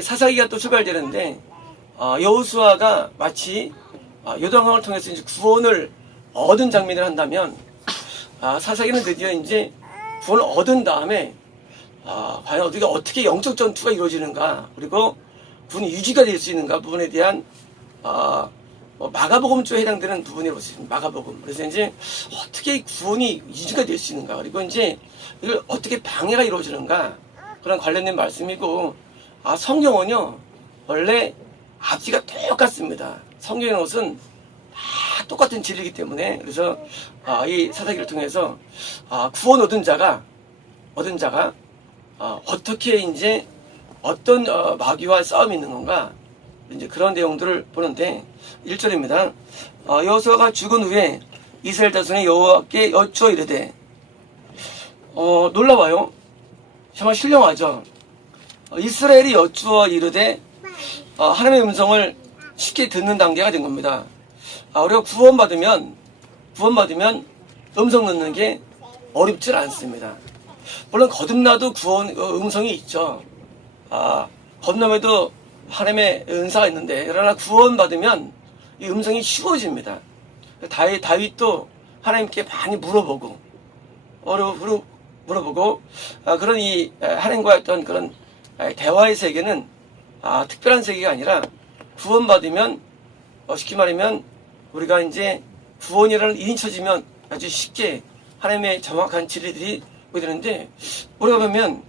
사사기가 또 출발되는데 여호수아가 마치 요단강을 통해서 이제 구원을 얻은 장면을 한다면 사사기는 드디어 이제 구원을 얻은 다음에 과연 어떻게 영적 전투가 이루어지는가, 그리고 구원이 유지가 될 수 있는가 부분에 대한 마가복음 쪽에 해당되는 부분이라고 있습니다. 마가복음. 그래서 이제 어떻게 구원이 유지가 될 수 있는가, 그리고 이제 이걸 어떻게 방해가 이루어지는가, 그런 관련된 말씀이고, 성경은요 원래 앞뒤가 똑같습니다. 성경의 것은 다 똑같은 진리이기 때문에, 그래서 이 사사기를 통해서 구원 얻은 자가 어떻게 이제 어떤 마귀와 싸움이 있는 건가, 이제 그런 내용들을 보는데 1절입니다. 여호수아가 죽은 후에 이스라엘 자손이 여호와께 여쭈어 이르되, 놀라워요. 정말 신령하죠. 이스라엘이 여쭈어 이르되 하나님의 음성을 쉽게 듣는 단계가 된 겁니다. 우리가 구원받으면 음성 듣는 게 어렵질 않습니다. 물론 거듭나도 음성이 있죠. 거듭남에도 하나님의 은사가 있는데, 그러나 구원받으면 이 음성이 쉬워집니다. 다윗도 하나님께 많이 물어보고 그런 이 하나님과 어떤 그런 대화의 세계는 특별한 세계가 아니라, 구원받으면 쉽게 말하면 우리가 이제 구원이라는 일이 쳐지면 아주 쉽게 하나님의 정확한 진리들이 보게 되는데, 우리가 보면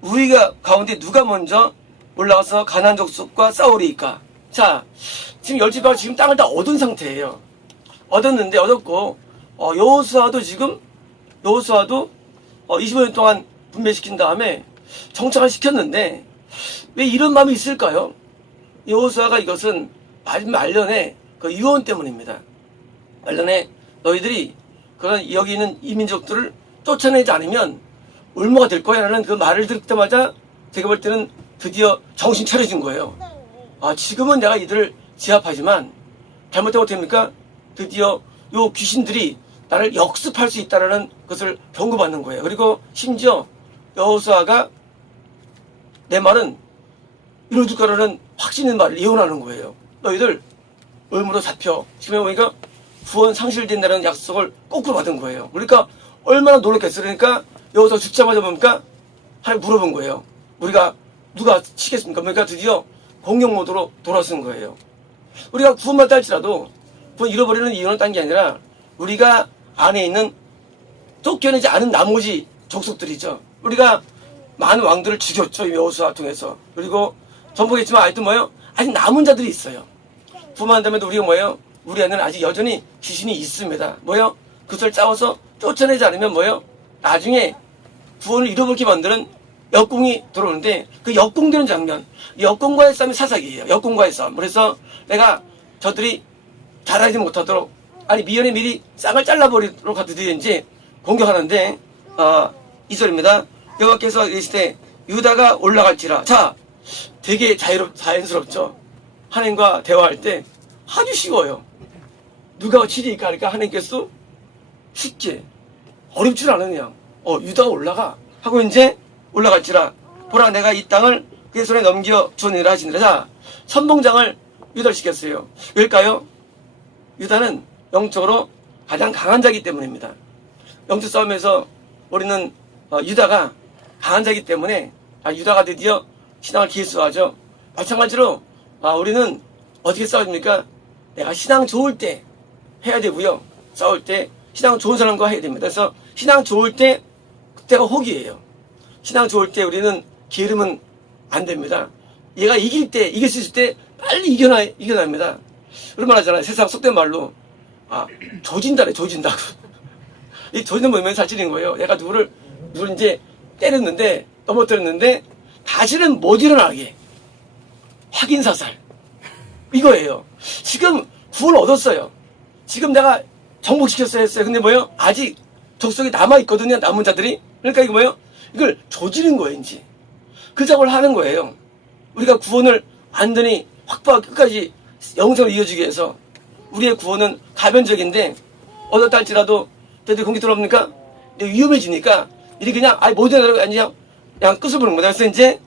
우리가 가운데 누가 먼저 올라가서 가나안 족속과 싸우리이까? 자, 지금 열 지파가 지금 땅을 다 얻은 상태예요. 얻었고 여호수아도 25년 동안 분배시킨 다음에 정착을 시켰는데, 왜 이런 마음이 있을까요? 여호수아가 이것은 말년에 그 유언 때문입니다. 말년에 너희들이 그런 여기 있는 이민족들을 쫓아내지 않으면 올무가 될 거야라는 그 말을 듣자마자 제가 볼 때는 드디어 정신 차려진 거예요. 지금은 내가 이들을 제압하지만 잘못하면 어떻게 됩니까? 드디어 요 귀신들이 나를 역습할 수 있다는 것을 경고받는 거예요. 그리고 심지어 여호수아가 내 말은 이루어질 거라는 확신 있는 말을 예언하는 거예요. 너희들 올무로 잡혀. 지금 보니까 구원 상실된다는 약속을 거꾸로 받은 거예요. 그러니까 얼마나 놀랐겠어요. 그러니까 여호수아 죽자마자 뭡니까? 하나님 물어본 거예요. 우리가 누가 치겠습니까? 그러니까 드디어 공격 모드로 돌아선 거예요. 우리가 구원받다 할지라도 구원 잃어버리는 이유는 딴 게 아니라 우리가 안에 있는 쫓겨내지 않은 나머지 족속들이죠. 우리가 많은 왕들을 죽였죠. 여호수아 통해서. 그리고 전보겠지만 아직도 아직 남은 자들이 있어요. 구원한다면 우리가 우리 안에는 아직 여전히 귀신이 있습니다. 그것을 짜워서 쫓아내지 않으면 나중에 구원을 잃어버리게 만드는 역공이 들어오는데, 그 역공되는 장면, 역공과의 싸움이 사사기예요. 역공과의 싸움. 그래서 내가 저들이 잘하지 못하도록, 미연에 미리 싹을 잘라버리도록 하든지 공격하는데, 2절입니다. 여호와께서 이르시되 유다가 올라갈지라. 자, 되게 자연스럽죠. 하나님과 대화할 때 아주 쉬워요. 누가 치리까 하니까 하나님께서 쉽게, 어렵지 않으냐. 유다가 올라가 하고 이제 올라갈지라. 보라, 내가 이 땅을 그의 손에 넘겨 주니라 하시니라. 자, 선봉장을 유다를 시켰어요. 왜일까요? 유다는 영적으로 가장 강한 자이기 때문입니다. 영적 싸움에서 우리는 유다가 강한 자이기 때문에 유다가 드디어 신앙을 기수하죠. 마찬가지로 우리는 어떻게 싸웁니까? 내가 신앙 좋을 때 해야 되고요. 싸울 때 신앙 좋은 사람과 해야 됩니다. 그래서 신앙 좋을 때 그때가 호기예요. 신앙 좋을 때 우리는 게으르면 안 됩니다. 얘가 이길 수 있을 때 빨리 이겨납니다. 그런 말 하잖아요. 세상 속된 말로 조진다고. 이 조지는 뭐면 사실인 거예요. 얘가 누구를 이제 때렸는데, 넘어뜨렸는데 다시는 못 일어나게 확인 사살, 이거예요. 지금 구원 얻었어요. 지금 내가 정복시켰어야 했어요. 근데 아직 족속이 남아있거든요. 남은 자들이. 그러니까 이걸 조지는 거예요. 이제 그 작업을 하는 거예요. 우리가 구원을 완전히 확보하고 끝까지 영성을 이어주기 위해서, 우리의 구원은 가변적인데 얻었다 할지라도 저들이 공기 들어옵니까? 위험해지니까 이렇게 그냥 모든 애들 그냥 끝을 보는 거다. 그래서 이제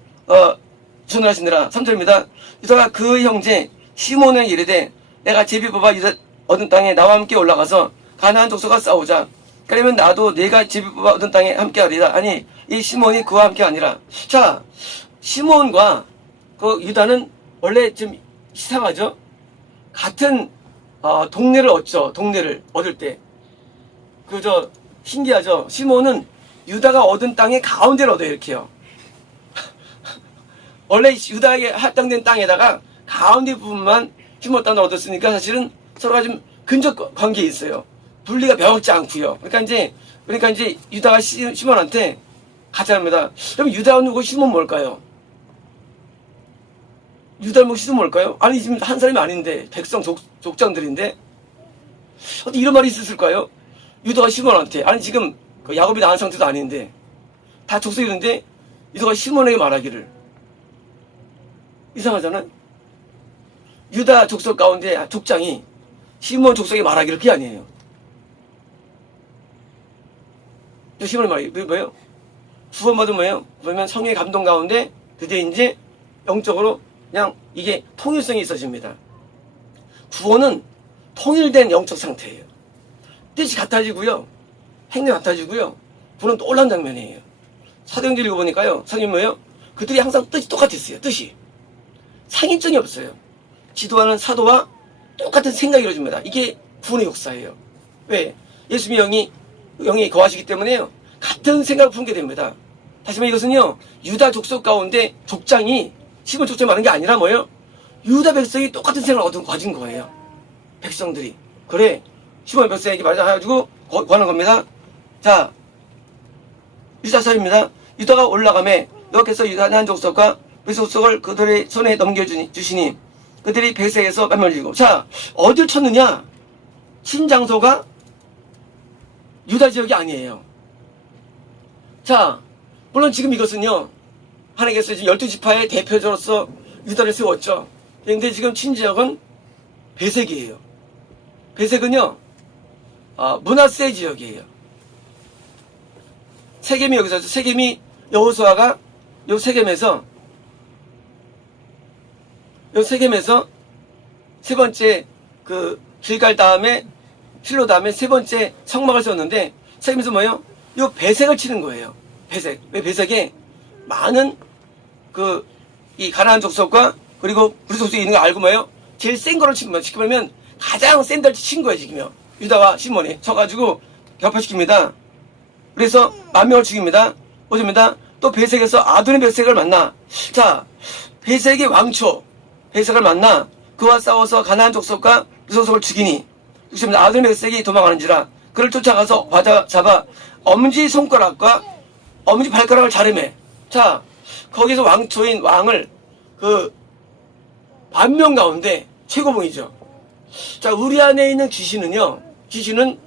전하시느라 3절입니다. 유다가 그 형제 시몬에게 이르되 내가 제비 뽑아 유다 얻은 땅에 나와 함께 올라가서 가나안 족속과 싸우자. 그러면 나도 내가 제비 뽑아 얻은 땅에 함께 하리라. 아니 이 시몬이 그와 함께 아니라. 자, 시몬과 그 유다는 원래 좀 이상하죠. 같은 동네를 얻죠. 동네를 얻을 때 그저 신기하죠. 시몬은 유다가 얻은 땅의 가운데를 얻어요. 이렇게요. 원래 유다에게 할당된 땅에다가 가운데 부분만 시몬 땅을 얻었으니까 사실은 서로가 좀 근접 관계에 있어요. 분리가 명확지 않고요. 그러니까 이제 유다가 시몬한테 같이 합니다. 그럼 유다가 누구 시몬 뭘까요? 유다 뭐 시몬 뭘까요? 아니 지금 한 사람이 아닌데 백성 족장들인데 어떻게 이런 말이 있었을까요? 유다가 시몬한테 아니 지금 그 야곱이 낳은 상태도 아닌데 다 족속이는데 유다가 시몬에게 말하기를 이상하잖아요. 유다 족속 가운데 족장이 시몬 족속에 말하기를 그게 아니에요. 시몬의 말이 뭐예요? 구원받은 뭐예요? 그러면 성령의 감동 가운데 드디어 이제 영적으로 그냥 이게 통일성이 있어집니다. 구원은 통일된 영적 상태예요. 뜻이 같아지고요. 행동이 같아지고요. 구원은 또 올라온 장면이에요. 사도행전 읽어보니까요. 성경 뭐예요? 그들이 항상 뜻이 똑같았어요. 뜻이. 상인증이 없어요. 지도하는 사도와 똑같은 생각이 이루어집니다. 이게 구원의 역사예요. 왜? 예수님의 영이 거하시기 때문에요. 같은 생각을 품게 됩니다. 다시 말해 이것은요. 유다 족속 가운데 족장이 시몬 족장이 많은 게 아니라 뭐예요? 유다 백성이 똑같은 생각을 가진 거예요. 백성들이. 그래. 시몬 백성에게 말해가지고 구하는 겁니다. 자, 유다서입니다. 유다가 올라가매 여호와께서 유다 한 족속과 그 족속을 그들의 손에 넘겨주시니 그들이 베색에서 뺨을지고. 자, 어딜 쳤느냐? 친장소가 유다 지역이 아니에요. 자, 물론 지금 이것은요. 하나님께서 지금 12지파의 대표자로서 유다를 세웠죠. 그런데 지금 친지역은 베색이에요. 베색은요. 므낫세 지역이에요. 세겜이 여기서 세겜이 여호수아가 요 세겜에서 세 번째 그 길갈 다음에 실로 다음에 세 번째 성막을 세웠는데 세겜에서 뭐예요? 요 배색을 치는 거예요. 배색. 왜 배색에 많은 이 가나안 족속과 그리고 우리 족속이 있는 거 알고 뭐예요? 제일 센 거를 친 거예요. 지금 보면 가장 센 데를 친 거예요. 지금요. 유다와 시몬이 쳐가지고 격파시킵니다. 그래서 10,000명을 죽입니다. 보십니다. 또 베색에서 아도니 베색을 만나. 자, 베색의 왕초 베색을 만나 그와 싸워서 가나안 족속과 그 족속을 죽이니. 보십니다. 아도니 베색이 도망가는지라 그를 쫓아가서 잡아 엄지 손가락과 엄지 발가락을 자르매. 자, 거기서 왕초인 왕을 10,000명 가운데 최고봉이죠. 자, 우리 안에 있는 귀신은요. 귀신은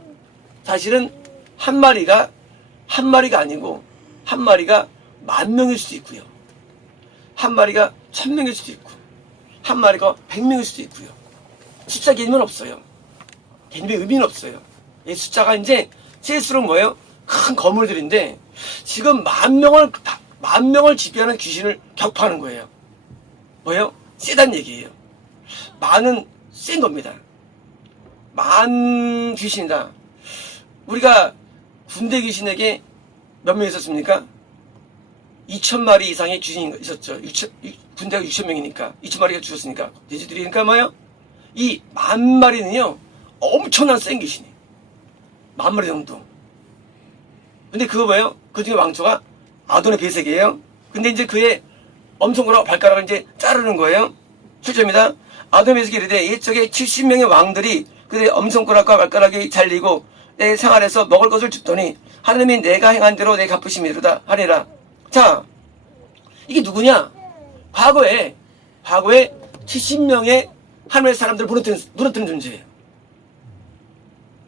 사실은 한 마리가 아니고 한 마리가 10,000명일 수도 있고요. 한 마리가 1,000명일 수도 있고 한 마리가 100명일 수도 있고요. 숫자 개념은 없어요. 개념의 의미는 없어요. 이 숫자가 이제 셀수록 뭐예요? 큰 거물들인데 지금 10,000명을 지배하는 귀신을 격파하는 거예요. 뭐예요? 세단 얘기예요. 많은 센 겁니다. 만 귀신이다. 우리가 군대 귀신에게 몇 명 있었습니까? 2,000마리 이상의 귀신이 있었죠. 군대가 6,000명이니까 2,000마리가 죽었으니까 돼지들이니까 뭐예요? 이 10,000마리는요 엄청난 센 귀신이에요. 10,000마리 정도. 근데 그거 뭐예요? 그 중에 왕초가 아도니 베색이에요. 근데 이제 그의 엄청난 발가락을 이제 자르는 거예요. 7절입니다. 아도니 베색이 이르되 옛적에 70명의 왕들이 그의 엄손가락과 발가락이 잘리고 내 생활에서 먹을 것을 줍더니 하나님이 내가 행한 대로 내 갚으심이로다 하리라. 자, 이게 누구냐? 과거에 70명의 하나님의 사람들을 무너뜨린 존재예요.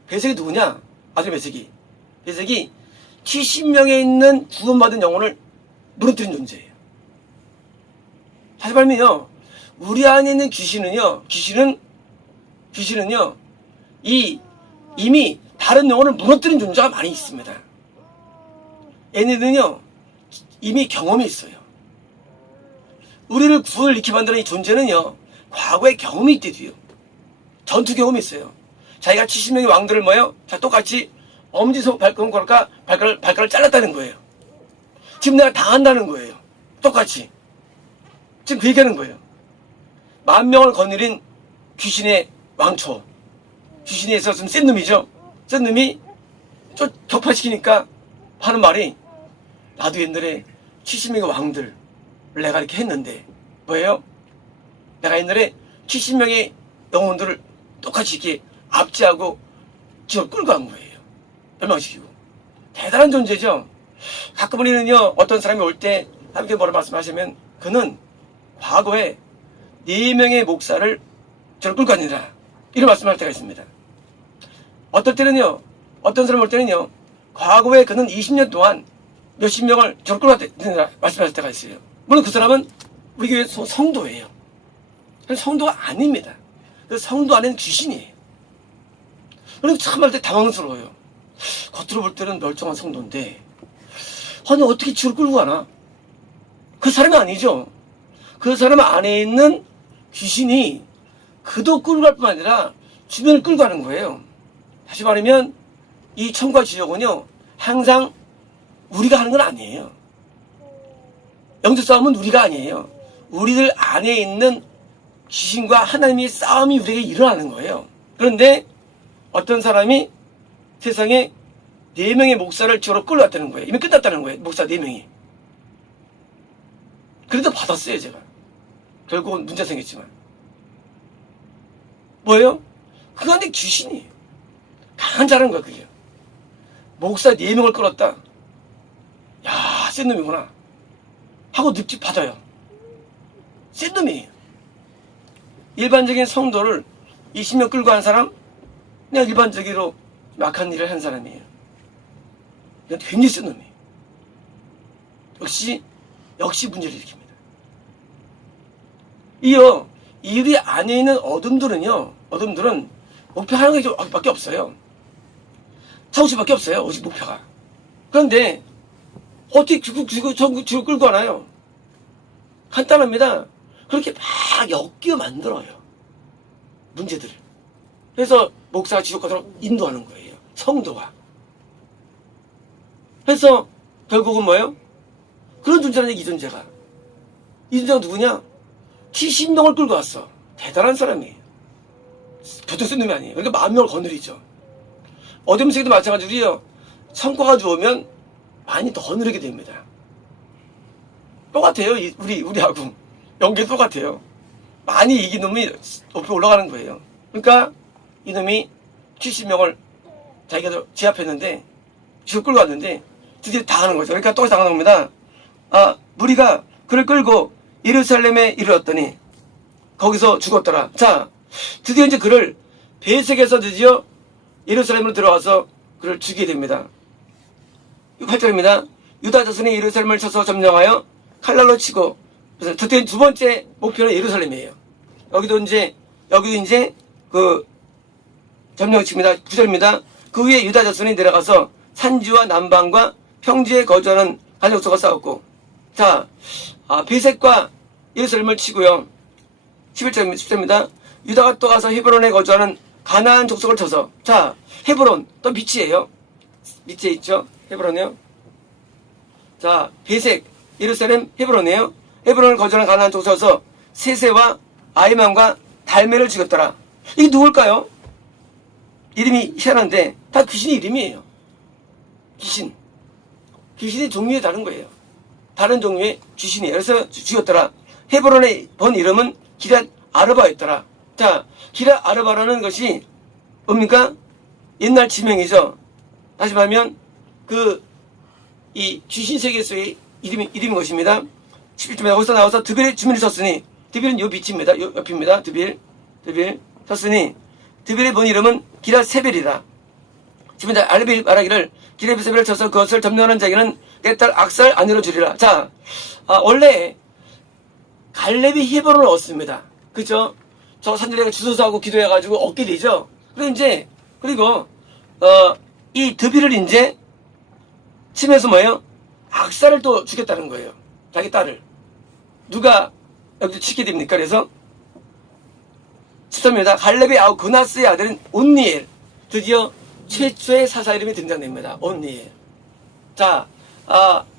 베색이 누구냐? 아도니 베색이 70명에 있는 구원받은 영혼을 무너뜨린 존재예요. 다시 말하면요, 우리 안에 있는 귀신은요, 이미 다른 영혼을 무너뜨린 존재가 많이 있습니다. 얘네들은요, 이미 경험이 있어요. 우리를 구원을 잃게 만드는 이 존재는요, 과거의 경험이 있대도요. 전투 경험이 있어요. 자기가 70명의 왕들을 뭐예요? 자, 똑같이 엄지손 발가락 발가락을 잘랐다는 거예요. 지금 내가 당한다는 거예요. 똑같이. 지금 그 얘기하는 거예요. 10,000명을 거느린 귀신의 왕초. 귀신에 있어서 센 놈이죠. 센 놈이 좀 격파시키니까 하는 말이, 나도 옛날에 70명의 왕들을 내가 이렇게 했는데 뭐예요? 내가 옛날에 70명의 영혼들을 똑같이 이렇게 압제하고 지옥 끌고 간 거예요. 멸망시키고. 대단한 존재죠. 가끔 우리는요, 어떤 사람이 올 때 함께 뭐라 말씀하시면, 그는 과거에 4명의 목사를 저를 끌고 갔느니라, 이런 말씀을 할 때가 있습니다. 어떨 때는요, 어떤 사람 올 때는요, 과거에 그는 20년 동안 몇십 명을 저를 끌고 갔느니라 말씀하실 때가 있어요. 물론 그 사람은 우리 교회 성도예요. 성도가 아닙니다. 그 성도 안에는 귀신이에요. 그래서 참 할 때 당황스러워요. 겉으로 볼 때는 멀쩡한 성도인데, 아니 어떻게 지를 끌고 가나? 그 사람이 아니죠. 그 사람 안에 있는 귀신이 그도 끌고 갈 뿐만 아니라 주변을 끌고 가는 거예요. 다시 말하면 이 천국과 지옥은요, 항상 우리가 하는 건 아니에요. 영적 싸움은 우리가 아니에요. 우리들 안에 있는 귀신과 하나님의 싸움이 우리에게 일어나는 거예요. 그런데 어떤 사람이 세상에 4명의 목사를 지옥으로 끌어왔다는 거예요. 이미 끝났다는 거예요. 목사 4명이. 그래도 받았어요, 제가. 결국은 문제 생겼지만. 뭐예요? 그건 내 귀신이에요. 강한 자라는 거야, 그게. 목사 4명을 끌었다. 야, 센 놈이구나 하고 느낌 받아요. 센 놈이에요. 일반적인 성도를 20명 끌고 간 사람, 그냥 일반적으로 악한 일을 한 사람이에요. 그냥 굉장히 센 놈이에요. 역시 문제를 일으킵니다. 이어 우리 안에 있는 어둠들은 목표 하나밖에 없어요. 차우씨밖에 없어요. 오직 목표가. 그런데 어떻게 지구 끌고 가나요? 간단합니다. 그렇게 막 엮여 만들어요. 문제들을. 그래서 목사가 지옥 가도록 인도하는 거예요. 성도가. 그래서 결국은 뭐예요? 그런 존재라는 얘기, 이 존재가. 이 존재가 누구냐? 70명을 끌고 왔어. 대단한 사람이에요. 보통 쓴 놈이 아니에요. 그러니까 10,000명을 거느리죠. 어둠 세계도 마찬가지로요. 성과가 좋으면 많이 더 누리게 됩니다. 똑같아요. 우리하고. 연계도 똑같아요. 많이 이긴 놈이 높이 올라가는 거예요. 그러니까 이놈이 70명을 자기가 제압했는데, 지옥 끌고 왔는데, 드디어 당하는 거죠. 그러니까 또 당하는 겁니다. 무리가 그를 끌고 예루살렘에 이르렀더니, 거기서 죽었더라. 자, 드디어 이제 그를 배색에서 드디어 예루살렘으로 들어와서 그를 죽이게 됩니다. 8절입니다. 유다 자손이 예루살렘을 쳐서 점령하여 칼날로 치고, 그래서 드디어 두 번째 목표는 예루살렘이에요. 여기도 이제 그 점령을 칩니다. 9절입니다. 그 위에 유다 자손이 내려가서 산지와 남방과 평지에 거주하는 가족수가 싸웠고, 자, 베색과 예루살렘을 치고요. 11절입니다. 유다가 또 가서 헤브론에 거주하는 가나안 족속을 쳐서, 자, 헤브론 또 밑이에요. 밑에 있죠. 헤브론이요. 자, 베색, 예루살렘, 헤브론이에요. 헤브론을 거주하는 가나안 족속을 쳐서 세세와 아이만과 달메를 죽였더라. 이게 누굴까요? 이름이 희한한데 다 귀신의 이름이에요. 귀신의 종류에 다른 거예요. 다른 종류의 귀신이에요. 그래서 죽였더라. 헤브론의 본 이름은 기랏 아르바였더라. 자, 기랏 아르바라는 것이 뭡니까? 옛날 지명이죠. 다시 말하면 이 귀신 세계에서의 이름인 것입니다. 11절에 거기서 나와서 드빌의 주민을 쳤으니, 드빌은 요 밑입니다. 요 옆입니다. 드빌 쳤으니, 드빌의 본 이름은 기랏 세벨이라. 지금 알레비 말하기를 기랏 세벨을 쳐서 그것을 점령하는 자에게는 내 딸 악살 아내로 주리라. 자, 원래 갈렙이 헤브론을 얻습니다. 그죠? 저 산들에가 주소서하고 기도해가지고 얻게 되죠. 그리고 이 드빌을 이제 치면서 뭐예요? 악살을 또 죽였다는 거예요. 자기 딸을. 누가 여기도 치게 됩니까? 그래서 13입니다. 갈렙의 아우 그나스의 아들은 온니엘. 드디어 최초의 사사 이름이 등장됩니다. 온니엘. 자,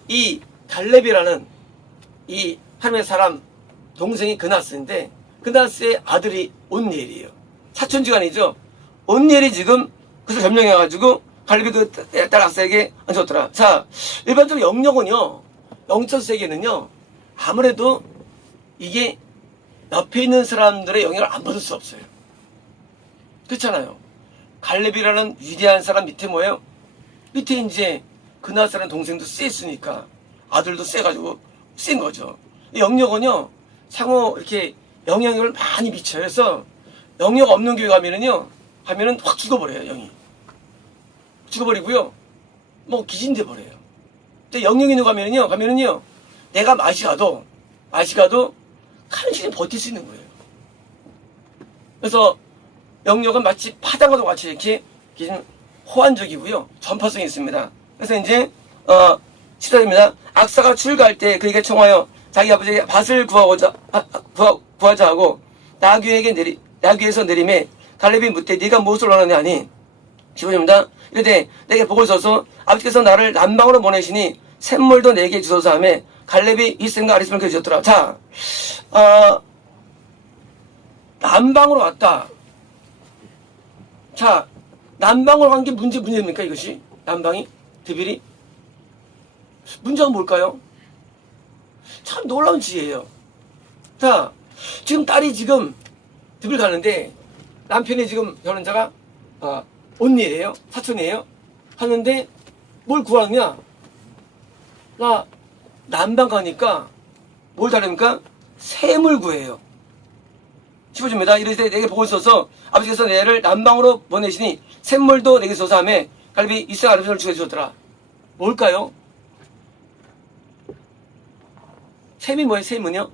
이 갈렙이라는 이 하나님의 사람 동생이 그나스인데 그나스의 아들이 온니엘이에요. 사촌지간이죠. 온니엘이 지금 그래서 점령해가지고 갈렙이 그 딸 악사에게 줬더라. 자, 일반적으로 영역은요, 영적 세계는요, 아무래도 이게 옆에 있는 사람들의 영향을 안 받을 수 없어요. 그렇잖아요. 갈렙이라는 위대한 사람 밑에 뭐예요? 밑에 이제 그나스라는 동생도 셌으니까 아들도 세가지고 센 거죠. 영역은요, 상호 이렇게 영향력을 많이 미쳐요. 그래서 영역 없는 교회 가면은 확 죽어버려요, 영이. 죽어버리고요, 뭐 기진돼 버려요. 근데 영역 있는 가면은요, 내가 맛이 가도 간신히 버틸 수 있는 거예요. 그래서 영역은 마치 파장과도 같이 이렇게 호환적이고요, 전파성이 있습니다. 그래서 이제 14절입니다. 악사가 출가할 때 그에게 청하여 자기 아버지에게 밭을 구하자 하고 나귀에서 내림에 갈렙이 묻되 네가 무엇을 원하느냐 하니 15절입니다. 이르되 내게 복을 써서 아버지께서 나를 남방으로 보내시니 샘물도 내게 주소서 하며 갈렙이 이 생각 아리스면 그러셨더라. 자, 남방으로 왔다. 자, 남방으로 간 게 문제입니까, 이것이? 남방이? 드빌이? 문제가 뭘까요? 참 놀라운 지혜예요. 자, 지금 딸이 지금 드빌 가는데 남편이 지금 결혼자가 언니예요, 사촌이에요. 하는데 뭘 구하느냐? 나 남방 가니까 뭘 다릅니까? 샘을 구해요. 15절입니다. 이르되 내게 복을 써서 아버지께서 내를 남방으로 보내시니 샘물도 내게 쏘사 하며 갈렙이 이스라엘 아름을 주게 주었더라. 뭘까요? 샘이 뭐예요? 샘은요?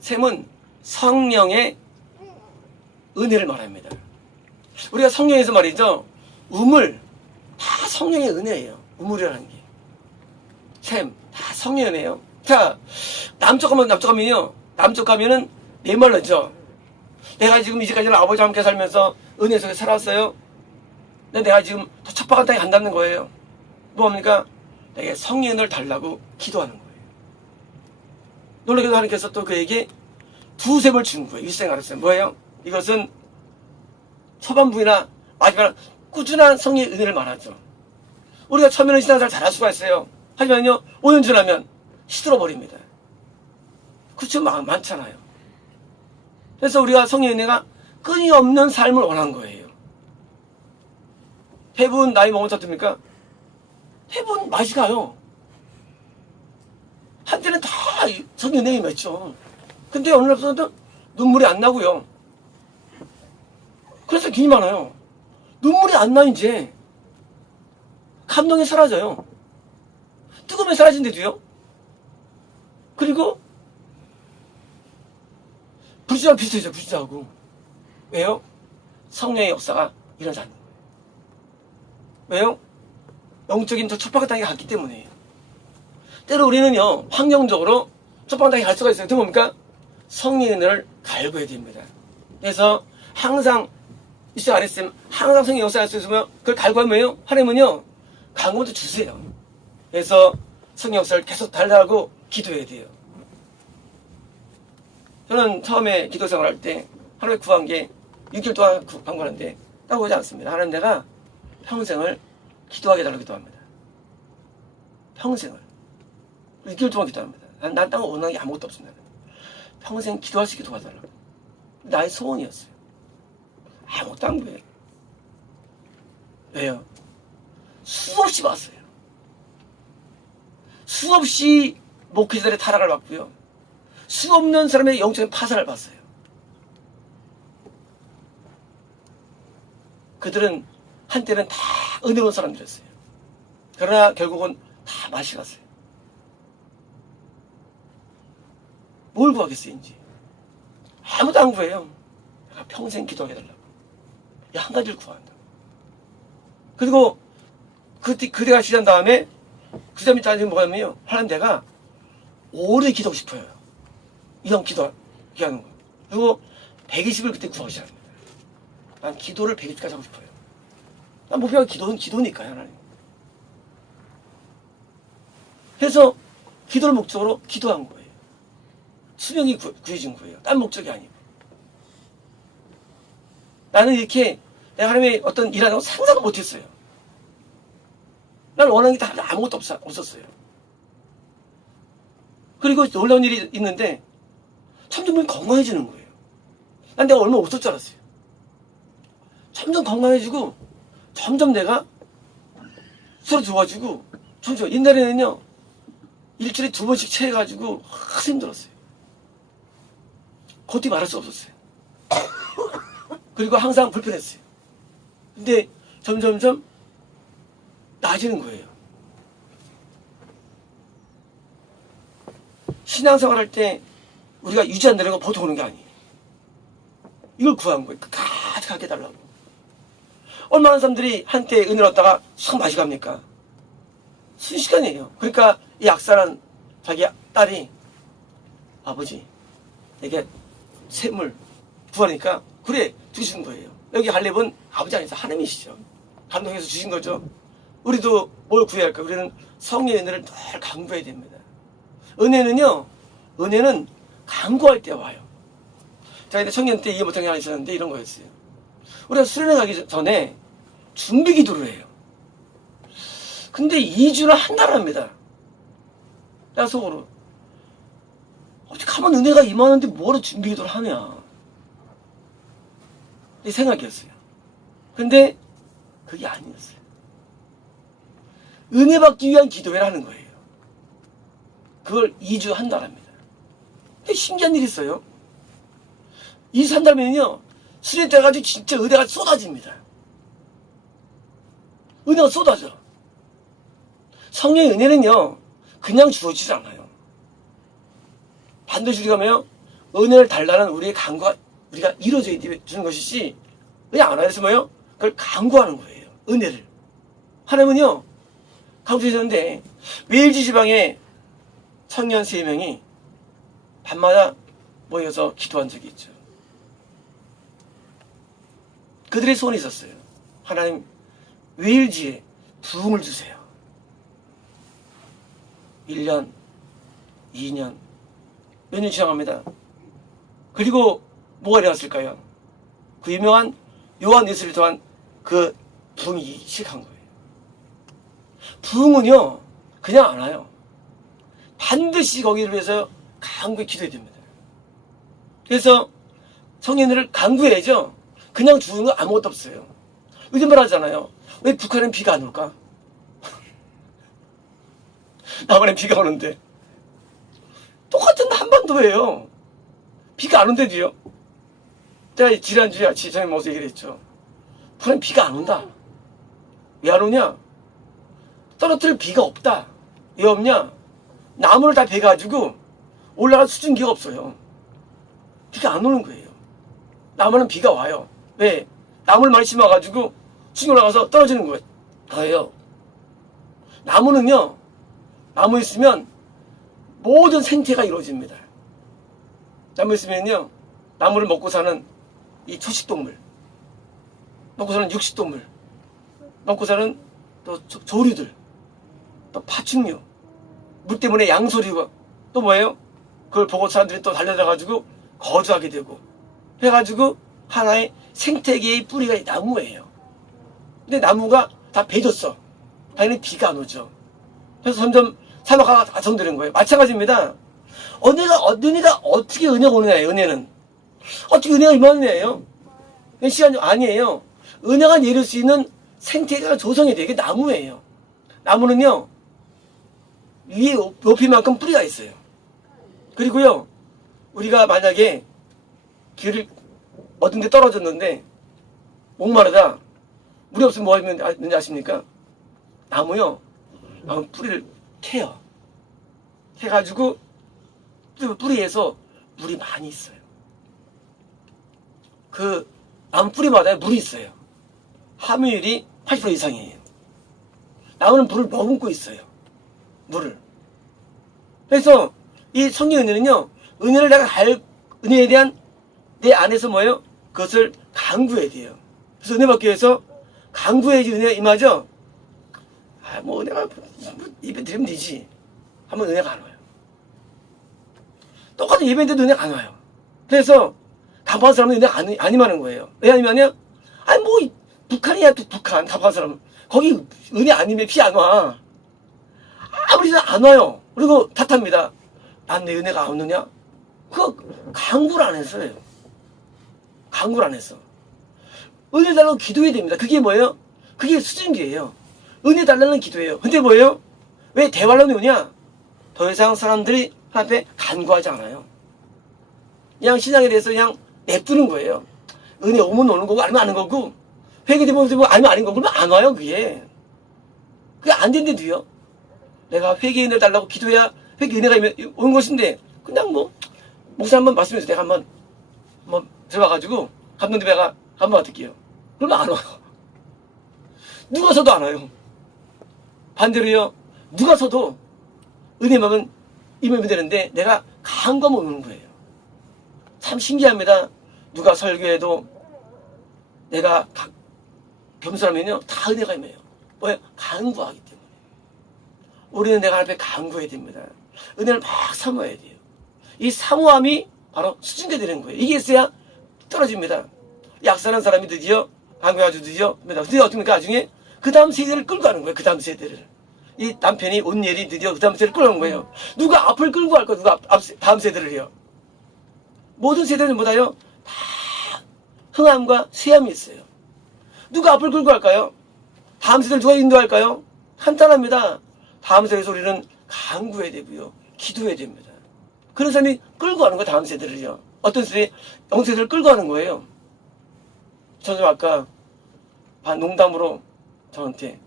샘은 성령의 은혜를 말합니다. 우리가 성령에서 말이죠, 우물 다 성령의 은혜예요. 우물이라는 게 샘 다 성령의 은혜예요. 자, 남쪽 가면은 메말랐죠. 내가 지금 이제까지는 아버지와 함께 살면서 은혜 속에 살았어요. 근데 내가 지금 더 척박한 땅에 간다는 거예요. 뭡니까? 내게 성령의 은혜를 달라고 기도하는 거예요. 놀라게도 하나님께서 또 그에게 두 샘을 준 거예요. 일생아르셈. 뭐예요? 이것은 초반부이나 마지막 꾸준한 성령의 은혜를 말하죠. 우리가 처음에는 신앙생활 잘할 수가 있어요. 하지만요, 5년 지나면 시들어버립니다. 그렇죠? 많잖아요. 그래서 우리가 성령의 은혜가 끊임없는 삶을 원한 거예요. 대부분 나이 먹으면 어떻습니까? 대부분 맛이 가요. 한때는 다 성령의 은혜가 맺죠. 근데 어느 날부터는 눈물이 안 나고요. 그래서 괜히 많아요. 눈물이 안 나, 이제. 감동이 사라져요. 뜨거움이 사라진대도요. 그리고 불신하고 비슷해져, 불신하고. 왜요? 성령의 역사가 일어나지 않는 거예요. 왜요? 영적인 저 척박한 땅에 갔기 때문이에요. 때로 우리는요, 환경적으로 척박한 땅에 갈 수가 있어요. 그 뭡니까? 성령의 은혜를 갈구해야 됩니다. 그래서 항상 이쪽 안 했으면 항상 성령 역사할 수 있으면 그걸 갈구하면요, 하나님은요, 강구도 주세요. 그래서 성령 역사를 계속 달라고 기도해야 돼요. 저는 처음에 기도 생활할 때 하루에 구한 게 6개월 동안 간구하는데 딱 오지 않습니다. 하나님, 내가 평생을 기도하게 달라고 기도합니다. 평생을 6개월 동안 기도합니다. 난 땅을 원하는 게 아무것도 없습니다. 평생 기도할 수 있게 도와달라고. 나의 소원이었어요. 아무것도 안 구해요. 왜요? 수없이 봤어요. 수없이 목회자들의 타락을 봤고요, 수없는 사람의 영적인 파산을 봤어요. 그들은 한때는 다 은혜로운 사람들이었어요. 그러나 결국은 다 맛이 갔어요. 뭘 구하겠어요, 이제? 아무도 안 구해요. 내가 평생 기도하게 해달라고. 이 한 가지를 구한다. 그리고 그대가 지난 다음에 그 다음에 따지는 뭐냐면요, 하나님, 내가 오래 기도하고 싶어요. 이형 기도하는 거예요. 그리고 120을 그때 구하기 시작합니다. 난 기도를 120까지 하고 싶어요. 난 목표가 기도는 기도니까요, 하나님. 그래서 기도를 목적으로 기도한 거예요. 수명이 구해진 거예요. 딴 목적이 아니고. 나는 이렇게 내가 하나님의 어떤 일하는 거 상상도 못했어요. 난 원하는 게 다 아무것도 없었어요. 그리고 놀라운 일이 있는데 점점 건강해지는 거예요. 난 내가 얼마 없을 줄 알았어요. 점점 건강해지고 점점 내가 서로 좋아지고 점점 옛날에는요 일주일에 2번씩 체해가지고 하도 힘들었어요. 겉이 말할 수 없었어요. 그리고 항상 불편했어요. 근데 점점점 나아지는 거예요. 신앙생활 할 때 우리가 유지한다는 건 보통 오는 게 아니에요. 이걸 구한 거예요. 끝까지 가게 해달라고. 얼마나 사람들이 한때 은혜를 얻다가 싹 마시고 갑니까? 순식간이에요. 그러니까 이 약사란 자기 딸이 아버지 내게 샘을 부하니까 그래 주신 거예요. 여기 할렙은 아버지 아니죠. 하나님이시죠. 감동해서 주신 거죠. 우리도 뭘 구해야 할까? 우리는 성령의 은혜를 늘 강구해야 됩니다. 은혜는요, 은혜는 강구할 때 와요. 제가 청년 때 이해 못한 게 하나 있었는데 이런 거였어요. 우리가 수련회 가기 전에 준비 기도를 해요. 근데 2주나 한 달 합니다. 내가 속으로 어떻게 하면 은혜가 임하는데 뭐로 준비 기도를 하냐 이 생각이었어요. 근데 그게 아니었어요. 은혜 받기 위한 기도회라는 거예요. 그걸 2주 한 달 합니다. 근데 신기한 일이 있어요. 2주 한 달면요 수련 때 가지고 진짜 은혜가 쏟아집니다. 은혜가 쏟아져. 성령의 은혜는요 그냥 주어지지 않아요. 반드시 우리가 뭐요 은혜를 달라는 우리의 간구가 우리가 이루어져야 주는 것이지 그냥 안 하면서 뭐요 그걸 간구하는 거예요. 은혜를. 하나님은요 강조해줬는데 웨일즈 지방에 청년 3명이 밤마다 모여서 기도한 적이 있죠. 그들의 소원이 있었어요. 하나님 웨일즈에 부흥을 주세요. 1년, 2년, 몇 년 지나갑니다. 그리고 뭐가 일어났을까요? 그 유명한 요한 예수를 통한 그 부흥이 시작한 거예요. 부흥은요 그냥 안 와요. 반드시 거기를 위해서 간구히 기도해야 됩니다. 그래서 청년들을 간구해야죠. 그냥 주는 건 아무것도 없어요. 요즘 말 하잖아요. 왜 북한엔 비가 안 올까? 남한엔 비가 오는데 똑같은 한반도예요. 비가 안 온대도요. 제가 지난주에 지난해 모습 얘기를 했죠. 북한엔 비가 안 온다. 왜 안 오냐? 떨어뜨릴 비가 없다. 왜 없냐? 나무를 다 베가지고 올라갈 수증기가 없어요. 비가 안 오는 거예요. 나무는 비가 와요. 왜? 나무를 많이 심어가지고 수증기 올라가서 떨어지는 거예요. 나무는요, 나무 있으면 모든 생태가 이루어집니다. 나무 있으면요, 나무를 먹고 사는 이 초식동물, 먹고 사는 육식동물, 먹고 사는 또 조류들, 또 파충류, 물 때문에 양소리가 또 뭐예요? 그걸 보고 사람들이 또 달려들어가지고 거주하게 되고 해가지고 하나의 생태계의 뿌리가 이 나무예요. 근데 나무가 다 베졌어. 당연히 비가 안 오죠. 그래서 점점 사막화가 다 정되는 거예요. 마찬가지입니다. 은혜가 어떻게 은혜가 오느냐예요. 은혜는 어떻게 은혜가 임하느냐예요. 시간이 아니에요. 은혜가 내릴 수 있는 생태계가 조성이 돼요. 이게 나무예요. 나무는요 위에 높이만큼 뿌리가 있어요. 그리고요 우리가 만약에 길을 어떤 데 떨어졌는데 목마르다 물이 없으면 뭐 하는지 아십니까? 나무 뿌리를 캐요. 캐가지고 뿌리에서 물이 많이 있어요. 그 나무 뿌리마다 물이 있어요. 함유율이 80% 이상이에요. 나무는 물을 머금고 있어요. 물을. 그래서 이 성령의 은혜는요 은혜를 내가 은혜에 대한 내 안에서 뭐예요? 그것을 강구해야 돼요. 그래서 은혜 받기 위해서 강구해야지 은혜가 임하죠? 뭐 은혜가 입에 들으면 되지 하면 은혜가 안 와요. 똑같은 예배인데도 은혜가 안 와요. 그래서 답답한 사람은 은혜가 안 임하는 거예요. 왜 안 임하냐? 아니 뭐 북한이야 북한 답답한 사람은 거기 은혜 안 임해 피 안 와. 아무리 안 와요. 그리고 탓합니다. 난 내 은혜가 안 오느냐? 그거 강구를 안 했어요. 강구를 안 했어. 은혜 달라고 기도해야 됩니다. 그게 뭐예요? 그게 수증기예요. 은혜 달라는 기도예요. 근데 뭐예요? 왜 대환란이 오냐? 더 이상 사람들이 앞에 간구하지 않아요. 그냥 신앙에 대해서 그냥 냅두는 거예요. 은혜 오면 오는 거고 아니면 안 오는 거고 회개되면 아니면 아닌 거고 그러면 안 와요 그게. 그게 안 된대도요. 내가 회개 은혜를 달라고 기도해야 회개 은혜가 오는 것인데 그냥 뭐 목사 한번 말씀해서 내가 한번 들어가가지고 감독님 내가 한번 받을게요. 그러면 안 와요. 누가 서도 안 와요. 반대로요. 누가 서도 은혜만은 임하면 되는데 내가 강한 거만 오는 거예요. 참 신기합니다. 누가 설교해도 내가 겸손하면요 다 은혜가 임해요. 뭐예요? 간구하기 때문에. 우리는 내가 앞에 간구해야 됩니다. 은혜를 막 사모해야 돼요. 이 사모함이 바로 수증게 되는 거예요. 이게 있어야 떨어집니다. 약사는 사람이 드디어 간구해가지고 드디어 어떻게 합니까? 나중에 그 다음 세대를 끌고 가는 거예요. 그 다음 세대를. 이 남편이 온니엘이 드디어 그 다음 세대를 끌고 가는 거예요. 누가 앞을 끌고 갈 거야? 누가 다음 세대를 해요? 모든 세대는 뭐다요? 다 흥함과 쇠함이 있어요. 누가 앞을 끌고 갈까요? 다음 세대를 누가 인도할까요? 간단합니다. 다음 세대에서 우리는 간구해야 되고요. 기도해야 됩니다. 그런 사람이 끌고 가는 거예요. 다음 세대를요. 어떤 세대? 영세대를 끌고 가는 거예요. 저는 아까 농담으로 저한테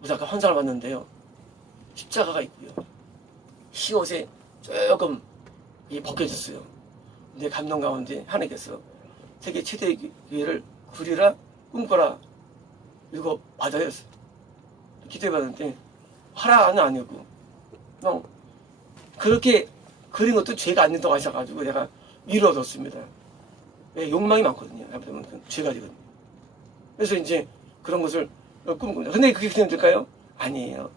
무슨 아까 환상을 봤는데요. 십자가가 있고요. 흰옷에 조금 벗겨졌어요. 내 감동 가운데 하나님께서 세계 최대의 교회를 그리라 꿈꿔라 이거 받아요. 기도해봤는데 하라는 아니고 그렇게 그린 것도 죄가 안 된다고 하셔가지고 내가 위로 얻었습니다. 왜? 욕망이 많거든요. 죄가 되거든요. 그래서 이제 그런 것을 꿈꿉니다. 근데 그게 그냥 될까요? 아니에요.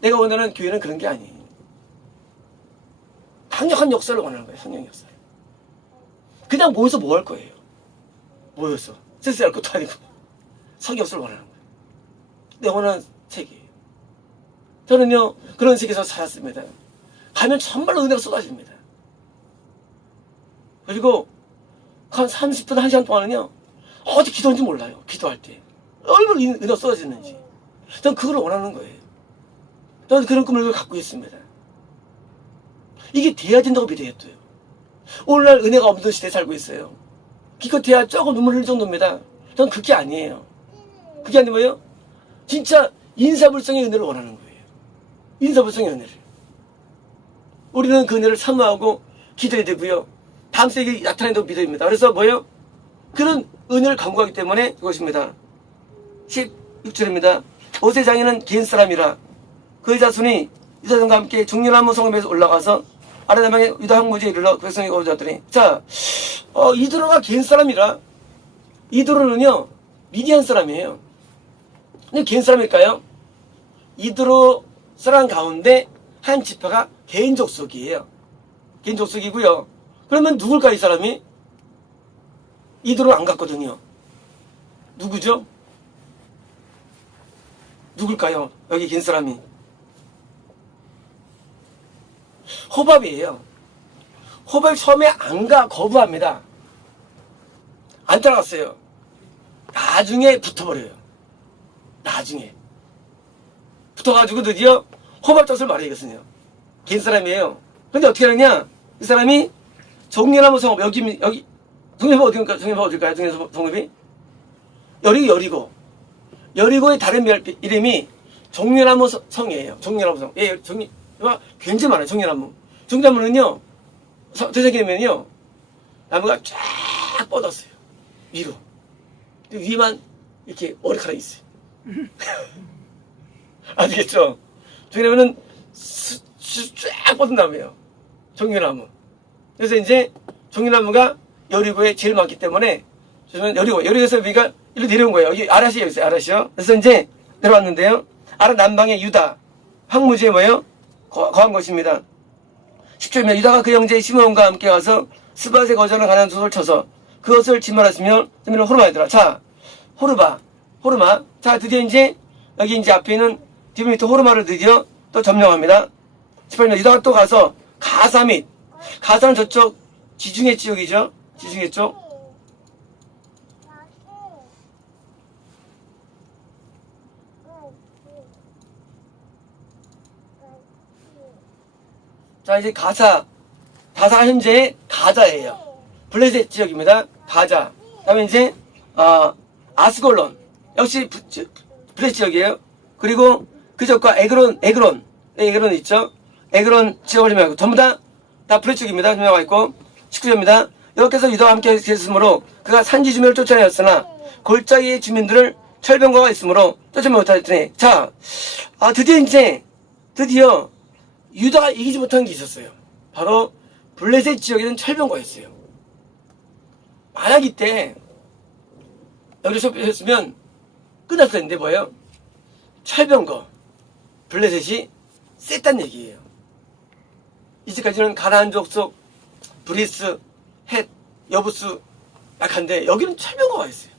내가 원하는 교회는 그런 게 아니에요. 강력한 역사를 원하는 거예요. 성령 역사. 그냥 모여서 뭐 할 거예요? 모여서 쓸쓸할 것도 아니고 성령 역사를 원하는 거예요. 내 원하는 세계예요. 저는요 그런 세계에서 살았습니다. 가면 정말로 은혜가 쏟아집니다. 그리고 한 30분, 1시간 동안은요 어디 기도하는지 몰라요. 기도할 때 얼마나 은혜가 쏟아지는지 저는 그걸 원하는 거예요. 저는 그런 꿈을 갖고 있습니다. 이게 돼야 된다고 믿어요. 오늘날 은혜가 없는 시대에 살고 있어요. 기껏해야 조금 눈물 흘릴 정도입니다. 저는 그게 아니에요. 그게 아니면 뭐예요? 진짜 인사불성의 은혜를 원하는 거예요. 인사불성의 은혜를. 우리는 그 은혜를 사모하고 기도해야 되고요. 다음 세계에 나타낸다고 믿어입니다. 그래서 뭐예요? 그런 은혜를 간구하기 때문에 이것입니다. 16절입니다. 모세 장인은 긴 사람이라 그의 자손이 유다성과 함께 중요나무 성읍에서 올라가서 아라담의 유다 항무지에 이르러 백성이 거주하더니 자, 이드로가 긴 사람이라 이드로는요 미디안 사람이에요. 근데 긴 사람일까요? 이드로 사람 가운데 한 지파가 개인 족속이에요. 개인 족속이고요. 그러면 누굴까 이 사람이? 이드로 안 갔거든요. 누구죠? 누굴까요? 여기 긴 사람이 호밥이에요. 호밥이 처음에 안 가 거부합니다. 안 따라갔어요. 나중에 붙어버려요. 나중에 붙어가지고 드디어 호밥 젖을 말이겠어요. 긴 사람이에요. 근데 어떻게 하느냐? 이 사람이 종려나무 성읍 여기 종려나무 어디일까요? 종려나무 어딜까요? 종려나무 성읍이 여리고의 다른 이름이 종려나무 성이에요. 종려나무 성. 예, 굉장히 많아요. 종려나무. 종려나무는요 되새기면요 나무가 쫙 뻗었어요. 위로. 위만 이렇게 머리카락이 있어요. 아시겠죠? 종려나무는 쫙 뻗은 나무예요. 종려나무. 그래서 이제 종려나무가 여리고에 제일 많기 때문에 저는 여리고에서 우리가 일로 내려온 거예요. 여기 아라시 여기 있어요. 아라시요. 그래서 이제 내려왔는데요. 아라 남방의 유다 황무지에 뭐예요? 거한 것입니다. 10절입니다. 유다가 그 형제 시므온과 함께 와서 스밧에 거저는 가난 솥을 쳐서 그것을 진말하시며 호르마에 호르마이더라. 자, 호르마. 자, 드디어 이제 여기 이제 앞에 있는 디브미트 호르마를 드디어 또 점령합니다. 18절 유다가 또 가서 가사는 저쪽 지중해 지역이죠. 지중해 쪽. 자, 이제 가사가 현재 가자예요. 블레셋 지역입니다. 가자. 그다음에 이제 아스골론 역시 블레셋 지역이에요. 그리고 그쪽과 에그론 있죠. 에그론 지역을 점령하고 전부 다 블레셋 지역입니다. 점령하고 있고 19절입니다. 여호와께서 유다와 함께 계셨으므로 그가 산지 주민을 쫓아내었으나 골짜기의 주민들을 철병거가 있으므로 쫓지 못하였더니 자, 드디어 유다가 이기지 못한 게 있었어요. 바로 블레셋 지역에는 철병거였어요. 만약 이때 여기서 쫓겼으면 끝났을 텐데 뭐예요? 철병거 블레셋이 셌단 얘기예요. 이제까지는 가나안 족속 브리스, 헷, 여부스 약한데 여기는 철병거가 있어요.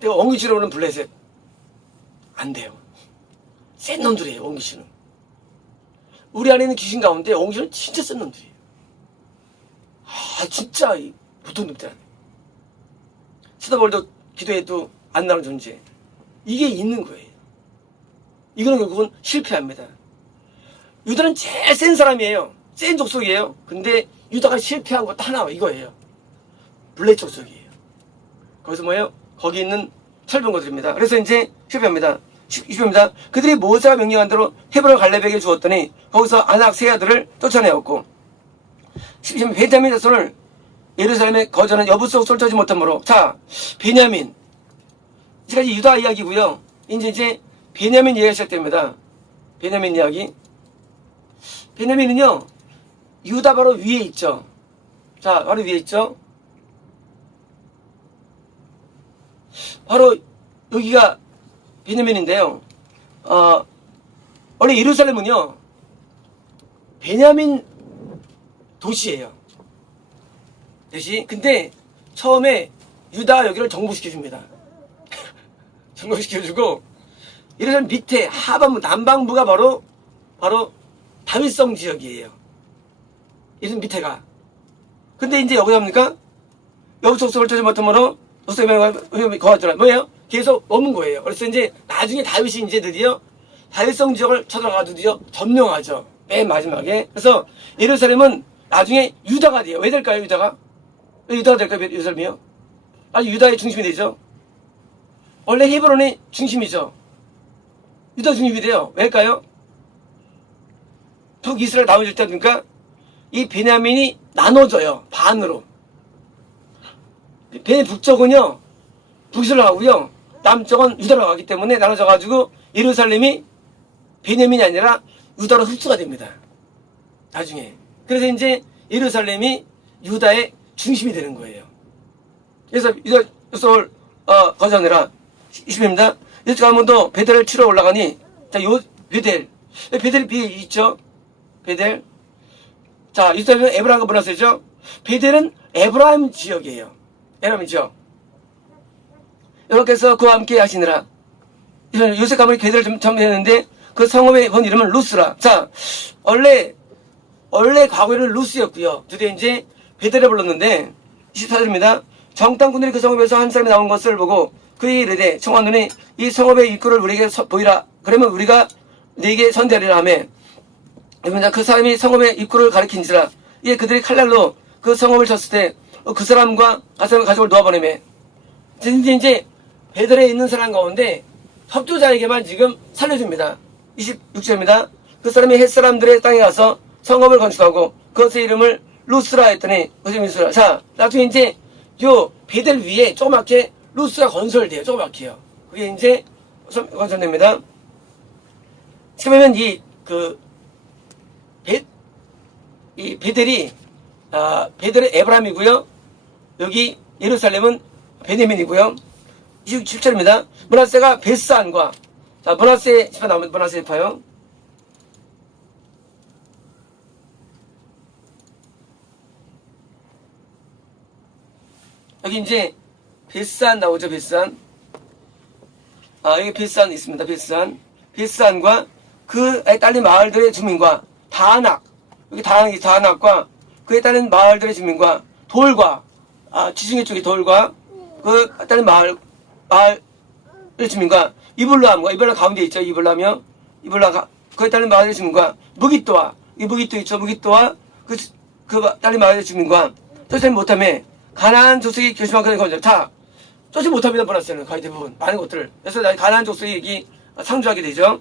내가 원기시로 오는 블레셋 안 돼요. 센 놈들이에요. 원기시는 우리 안에 있는 귀신 가운데 원기시는 진짜 센 놈들이에요. 진짜 보통 놈들 아니에요. 쳐다볼도 기도해도 안 나오는 존재. 이게 있는 거예요. 이거는 결국은 실패합니다. 유다는 제일 센 사람이에요. 센 족속이에요. 근데 유다가 실패한 것도 하나 이거예요. 블레셋 족속이에요. 거기서 뭐예요? 거기 있는 철병거들입니다. 그래서 이제 실패합니다. 20입니다. 그들이 모세가 명령한 대로 헤브론 갈렙에게 주었더니 거기서 아낙 세 아들을 쫓아내었고 10절 베냐민 자손을 예루살렘에 거저는 여부속 쏠져지 못하므로 자 베냐민 이제까지 유다 이야기고요. 이제 베냐민 이야기가 시작됩니다. 베냐민 이야기. 베냐민은요 유다 바로 위에 있죠. 자 바로 위에 있죠. 바로 여기가 베냐민인데요. 원래 예루살렘은요 베냐민 도시예요. 도시. 근데 처음에 유다가 여기를 정복시켜줍니다. 정복시켜주고 예루살렘 밑에 하반부 남방부가 바로 다윗성 지역이에요. 예루살렘 밑에가. 근데 이제 여기서 뭡니까? 여기서 속속을 쫓지 못하므로 노스에 거하더라. 뭐예요? 계속 머문 거예요. 그래서 이제 나중에 다윗이 이제 드디어 다윗성 지역을 쳐들어가 드디어 점령하죠. 맨 마지막에. 그래서 예루살렘은 나중에 유다가 돼요. 왜 될까요, 유다가? 왜 유다가 될까요, 예루살렘이요? 유다의 중심이 되죠. 원래 헤브론의 중심이죠. 유다 중심이 돼요. 왜일까요? 북이스라엘 나눠질 때 보니까 이 베냐민이 나눠져요. 반으로. 베냐민 북쪽은요, 북이스라엘 가고요. 남쪽은 유다로 가기 때문에 나눠져가지고 예루살렘이 베냐민이 아니라 유다로 흡수가 됩니다. 나중에. 그래서 이제 예루살렘이 유다의 중심이 되는 거예요. 그래서 유다 서울 거저내라 20입니다. 이쪽 가면 또 베델을 치러 올라가니 자 베델이 비에 있죠. 베델. 자 이스라엘은 에브라임과 문화세죠. 베델은 에브라임 지역이에요. 에브라임 지역. 여호와께서 그와 함께 하시느라 요셉 가문이 베델을 좀 점령했는데 그 성읍의 본 이름은 루스라. 자 원래 과거에는 루스였고요. 드디어 이제 베델을 불렀는데 24절입니다. 정탐꾼들이 그 성읍에서 한 사람이 나온 것을 보고 그에게 이르되 청하노니 이 성읍의 입구를 우리에게 보이라. 그러면 우리가 네게 선대하리라 하며 그 사람이 성읍의 입구를 가리킨지라. 이에 그들이 칼날로 그 성읍을 쳤을 때 그 사람과 가족을 놓아버리며 이제 베델에 있는 사람 가운데 협조자에게만 지금 살려줍니다. 26절입니다. 그 사람이 햇사람들의 땅에 가서 성읍을 건축하고 그것의 이름을 루스라 했더니 그것이 루스라. 자 나중에 이제 요 베델 위에 조그맣게 루스라 건설돼요. 조그맣게요. 그게 이제 건설됩니다. 그러면 이 베델이 베델은 에브라임이고요. 여기 예루살렘은 베냐민이고요. 27절입니다. 므낫세가 베스안과, 자, 므낫세 지파 나오면 므낫세 지파요. 여기 이제 베스안 나오죠, 베스안. 여기 베스안 있습니다, 베스안. 베스안과 그에 딸린 마을들의 주민과 다낙, 여기 다낙과 그에 따른 마을들의 주민과 돌과, 지중해 쪽의 돌과 그 딸린 마을의 주민과 이블람과, 이블람 가운데 있죠, 이블람이요. 이블람, 그에 따른 마을의 주민과 무깃도와, 이 무깃도 있죠, 무깃도와 그 딸린 마을의 주민과 쫓아내지 못하며 가나안 족속이 결심한 건져. 자, 쫓지 못합니다, 보너스는 거의 대부분 많은 것들을. 그래서 가나안 족속이 여기 상주하게 되죠.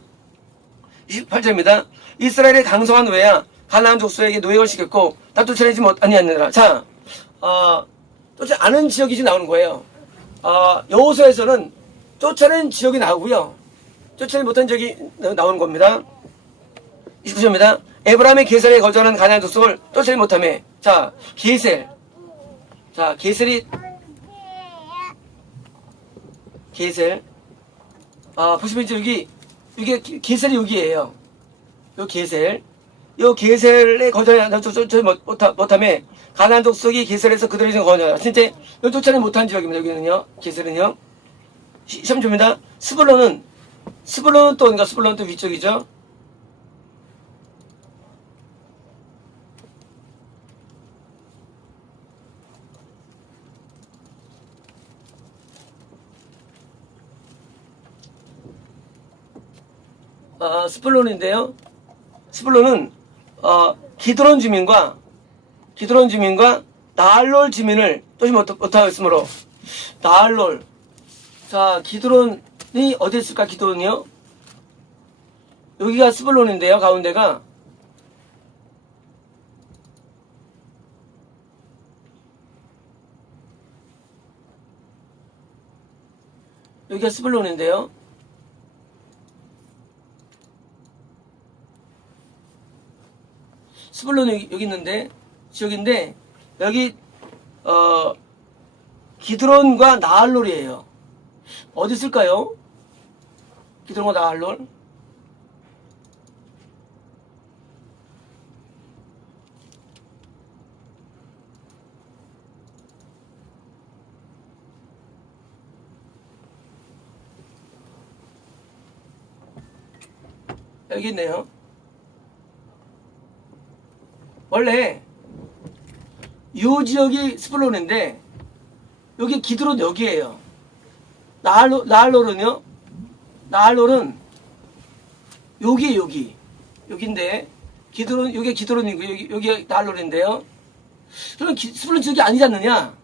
28절입니다. 이스라엘의 강성한 노예야 가나안 족속에게 노예를 시켰고 다 쫓아내지 아니하느라. 자, 쫓지 않은 지역이 지금 나오는 거예요. 여호수아에서는 쫓아낸 지역이 나오고요. 쫓아내지 못한 지역이 나오는 겁니다. 29절입니다. 에브라임의 게셀에 거주하는 가나안 족속을 쫓아내지 못하며. 자, 게셀. 자, 게셀. 보시면 이제 이게 게셀이 여기에요. 요 게셀. 요 게셀에 거주하는 쫓아내지 못하며 가나안 족속이 게셀에서 그들이 지금 거주하라. 진짜 요 쫓아내지 못한 지역입니다. 여기는요. 게셀은요. 시험 줍니다. 스불론은 또 어딘가? 스불론은 또 위쪽이죠. 스불론인데요. 스불론은 기드론 주민과 나알롤 주민을 쫓지 못하였으므로. 나알롤. 자, 기드론이 어디 있을까? 기드론이요. 여기가 스불론인데요. 가운데가 여기가 스불론인데요. 스불론이 여기 있는데, 지역인데, 여기, 기드론과 나알롤이에요. 어디 있을까요? 기드론과 나알롤? 여기 있네요. 원래 이 지역이 스불론인데 여기 기드론 여기에요. 나알롤은 여기인데 기드론, 여기 기드론이고 여기 나알롤인데요. 그럼 스불론 지역이 아니지 않느냐?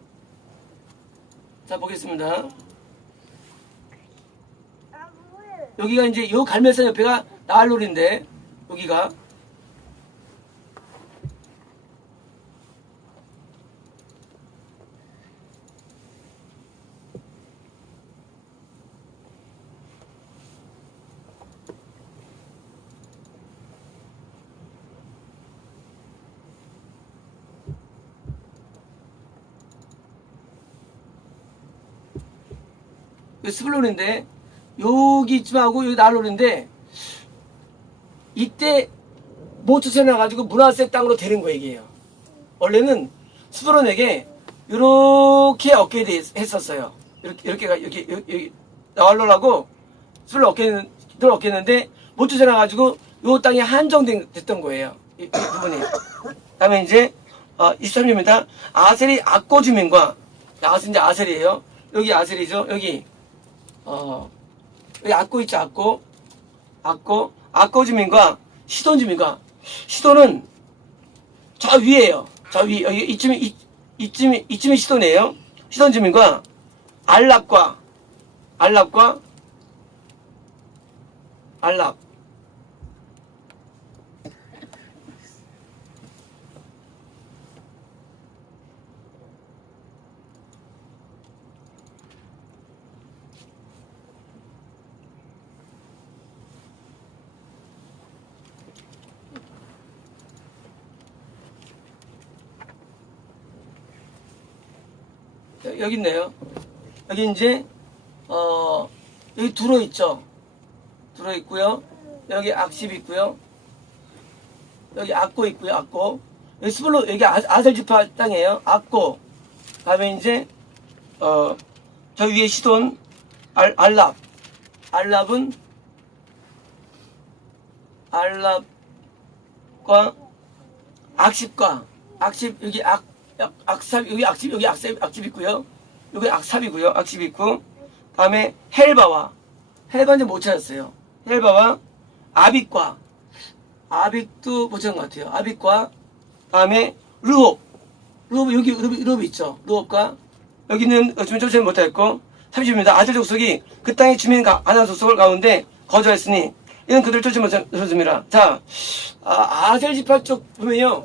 자, 보겠습니다. 여기가 이제 요 갈멜산 옆에가 나알롤인데 여기가 스불론인데 여기 이쯤하고 여기 나알롤인데 이때 못 쫓아나가지고 므낫세 땅으로 데린 거예요, 이게요. 원래는 스불론에게 이렇게 얻게 했었어요. 이렇게 나알롤하고 스불론 얻게 했는데 못 쫓아나가지고 요 땅이 한정됐던 거예요. 이 부분이. 다음에 이제 23절입니다. 아셀이 악고 주민과, 이제 아셀이에요. 여기 아셀이죠. 여기 악고 있죠. 악고 주민과 시돈 주민과. 시돈은 저 위에요. 저 위, 여기 이쯤이 시돈이에요. 시돈 주민과 알랍. 여기 있네요. 여기 이제 여기 두로 있죠. 두로 있고요. 여기 악십 있고요. 여기 악고 있고요. 악고. 여기 스불로 여기 아셀지파 땅이에요. 악고. 다음에 이제 저 위에 시돈 알랍. 알랍과 악십 여기 악삽 여기 악십 여기 악십 있고요. 여기 악삽이고요. 악십 있고 다음에 헬바는 못 찾았어요. 헬바와 아빅도 못 찾은 것 같아요. 아빅과 다음에 르홉 여기 르홉 있죠. 르홉과 여기는 주민 쫓아내지 못했고 30입니다. 아들 족속이 그 땅의 주민 가나안 족속을 가운데 거주하였으니 이는 그들을 쫓지 못했습니다. 자, 아셀 지파 쪽 보면요.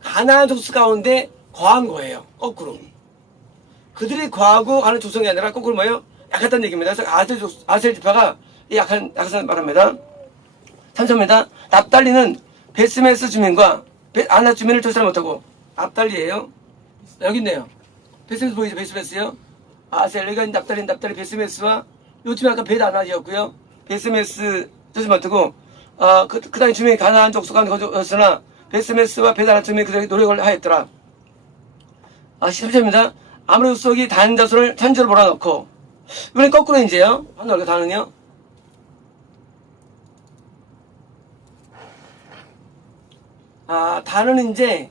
가나안 족속 가운데 거한 거예요. 거꾸로. 그들이 거하고 가는 족속이 아니라 거꾸로 뭐예요? 약했다는 얘기입니다. 그래서 아셀 지파가 약한 말합니다. 3초입니다. 납달리는 베스메스 주민과 아나 주민을 쫓지 못하고 납달리예요. 여기 있네요. 베스메스 보이죠? 베스메스요. 아셀 여기가 납달리 베스메스와 요즘에 아까 벳아나지였고요. 베스메스 쫓지 못하고 그 당시 주민이 가나안 족속 가운데 거주했으나 베스메스와 벳아나 주민이 그들에게 노력을 하였더라. 13절입니다. 아므리 족속이 단 자손을 천지로 몰아넣고 이번엔 거꾸로 이제요. 한번 단은요. 단은 이제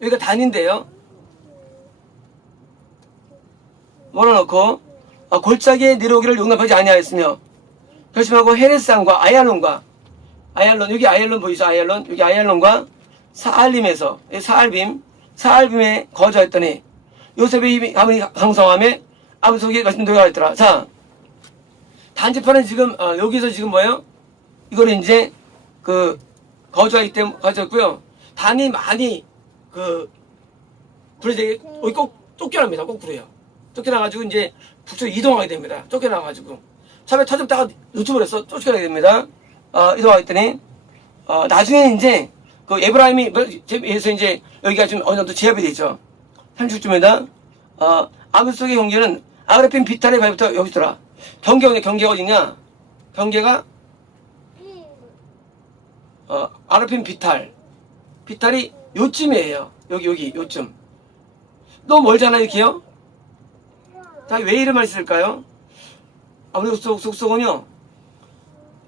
여기가 단인데요. 몰아넣고 골짜기에 내려오기를 용납하지 아니하였으며 결심하고 헤레스산과 아얄론과 여기 아얄론 보이죠? 여기 아얄론과 사알림에서 사알빔에 거주하였더니 요셉의 힘이 가문이 강성함에 아무 속에 것이 노예하였더라. 자, 단지파는 지금 여기서 지금 뭐예요? 이거는 이제 거주하기 때문에 거주했고요. 단이 많이 그래서 여기 꼭 쫓겨납니다. 거꾸로요. 쫓겨나가지고 이제 북쪽으로 이동하게 됩니다. 쫓겨나가지고 처음에 터졌다가 유튜브를 해서 쫓겨나게 됩니다. 이동하게 했더니 나중에 이제 에브라임이 해서 이제 여기가 좀 어느 정도 제압이 되죠. 36주입니다. 아무 속의 경계는 아그레핀 비탈의 발부터 여기 있더라. 경계가 어디냐? 경계가 아그레핀 비탈이 요쯤이에요. 여기 요쯤. 너무 멀잖아요, 이렇게요. 자, 왜 이런 말이 있을까요? 아무리 속속은요.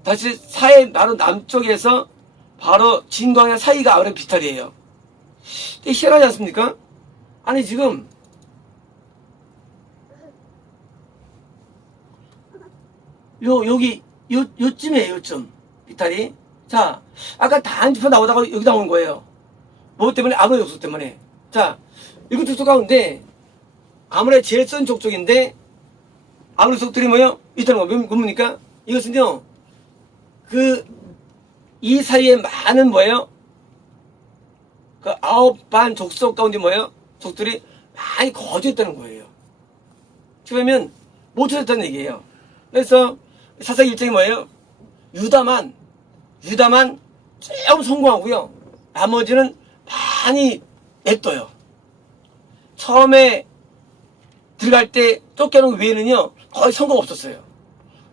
다시 바로 남쪽에서 바로 진광야 사이가 아그레핀 비탈이에요. 되게 희한하지 않습니까? 아니 지금 요쯤이에요. 요쯤 비탈이. 자, 아까 단지파 나오다가 여기 나온 거예요. 뭐 때문에? 아므리 족속 때문에. 자, 일곱 족속 가운데 아므리의 제일 센 족속인데 아므리 족속들이 뭐예요? 있다는 거 뭡니까? 이것은요 이 사이에 많은 뭐예요? 아홉 반 족속 가운데 뭐예요? 족들이 많이 거주했다는 거예요. 그러면 못 찾았다는 얘기예요. 그래서 사사기 일정이 뭐예요? 유다만 조금 성공하고요. 나머지는 많이 냅둬요. 처음에 들어갈 때 쫓겨난 외에는요 거의 성공 없었어요.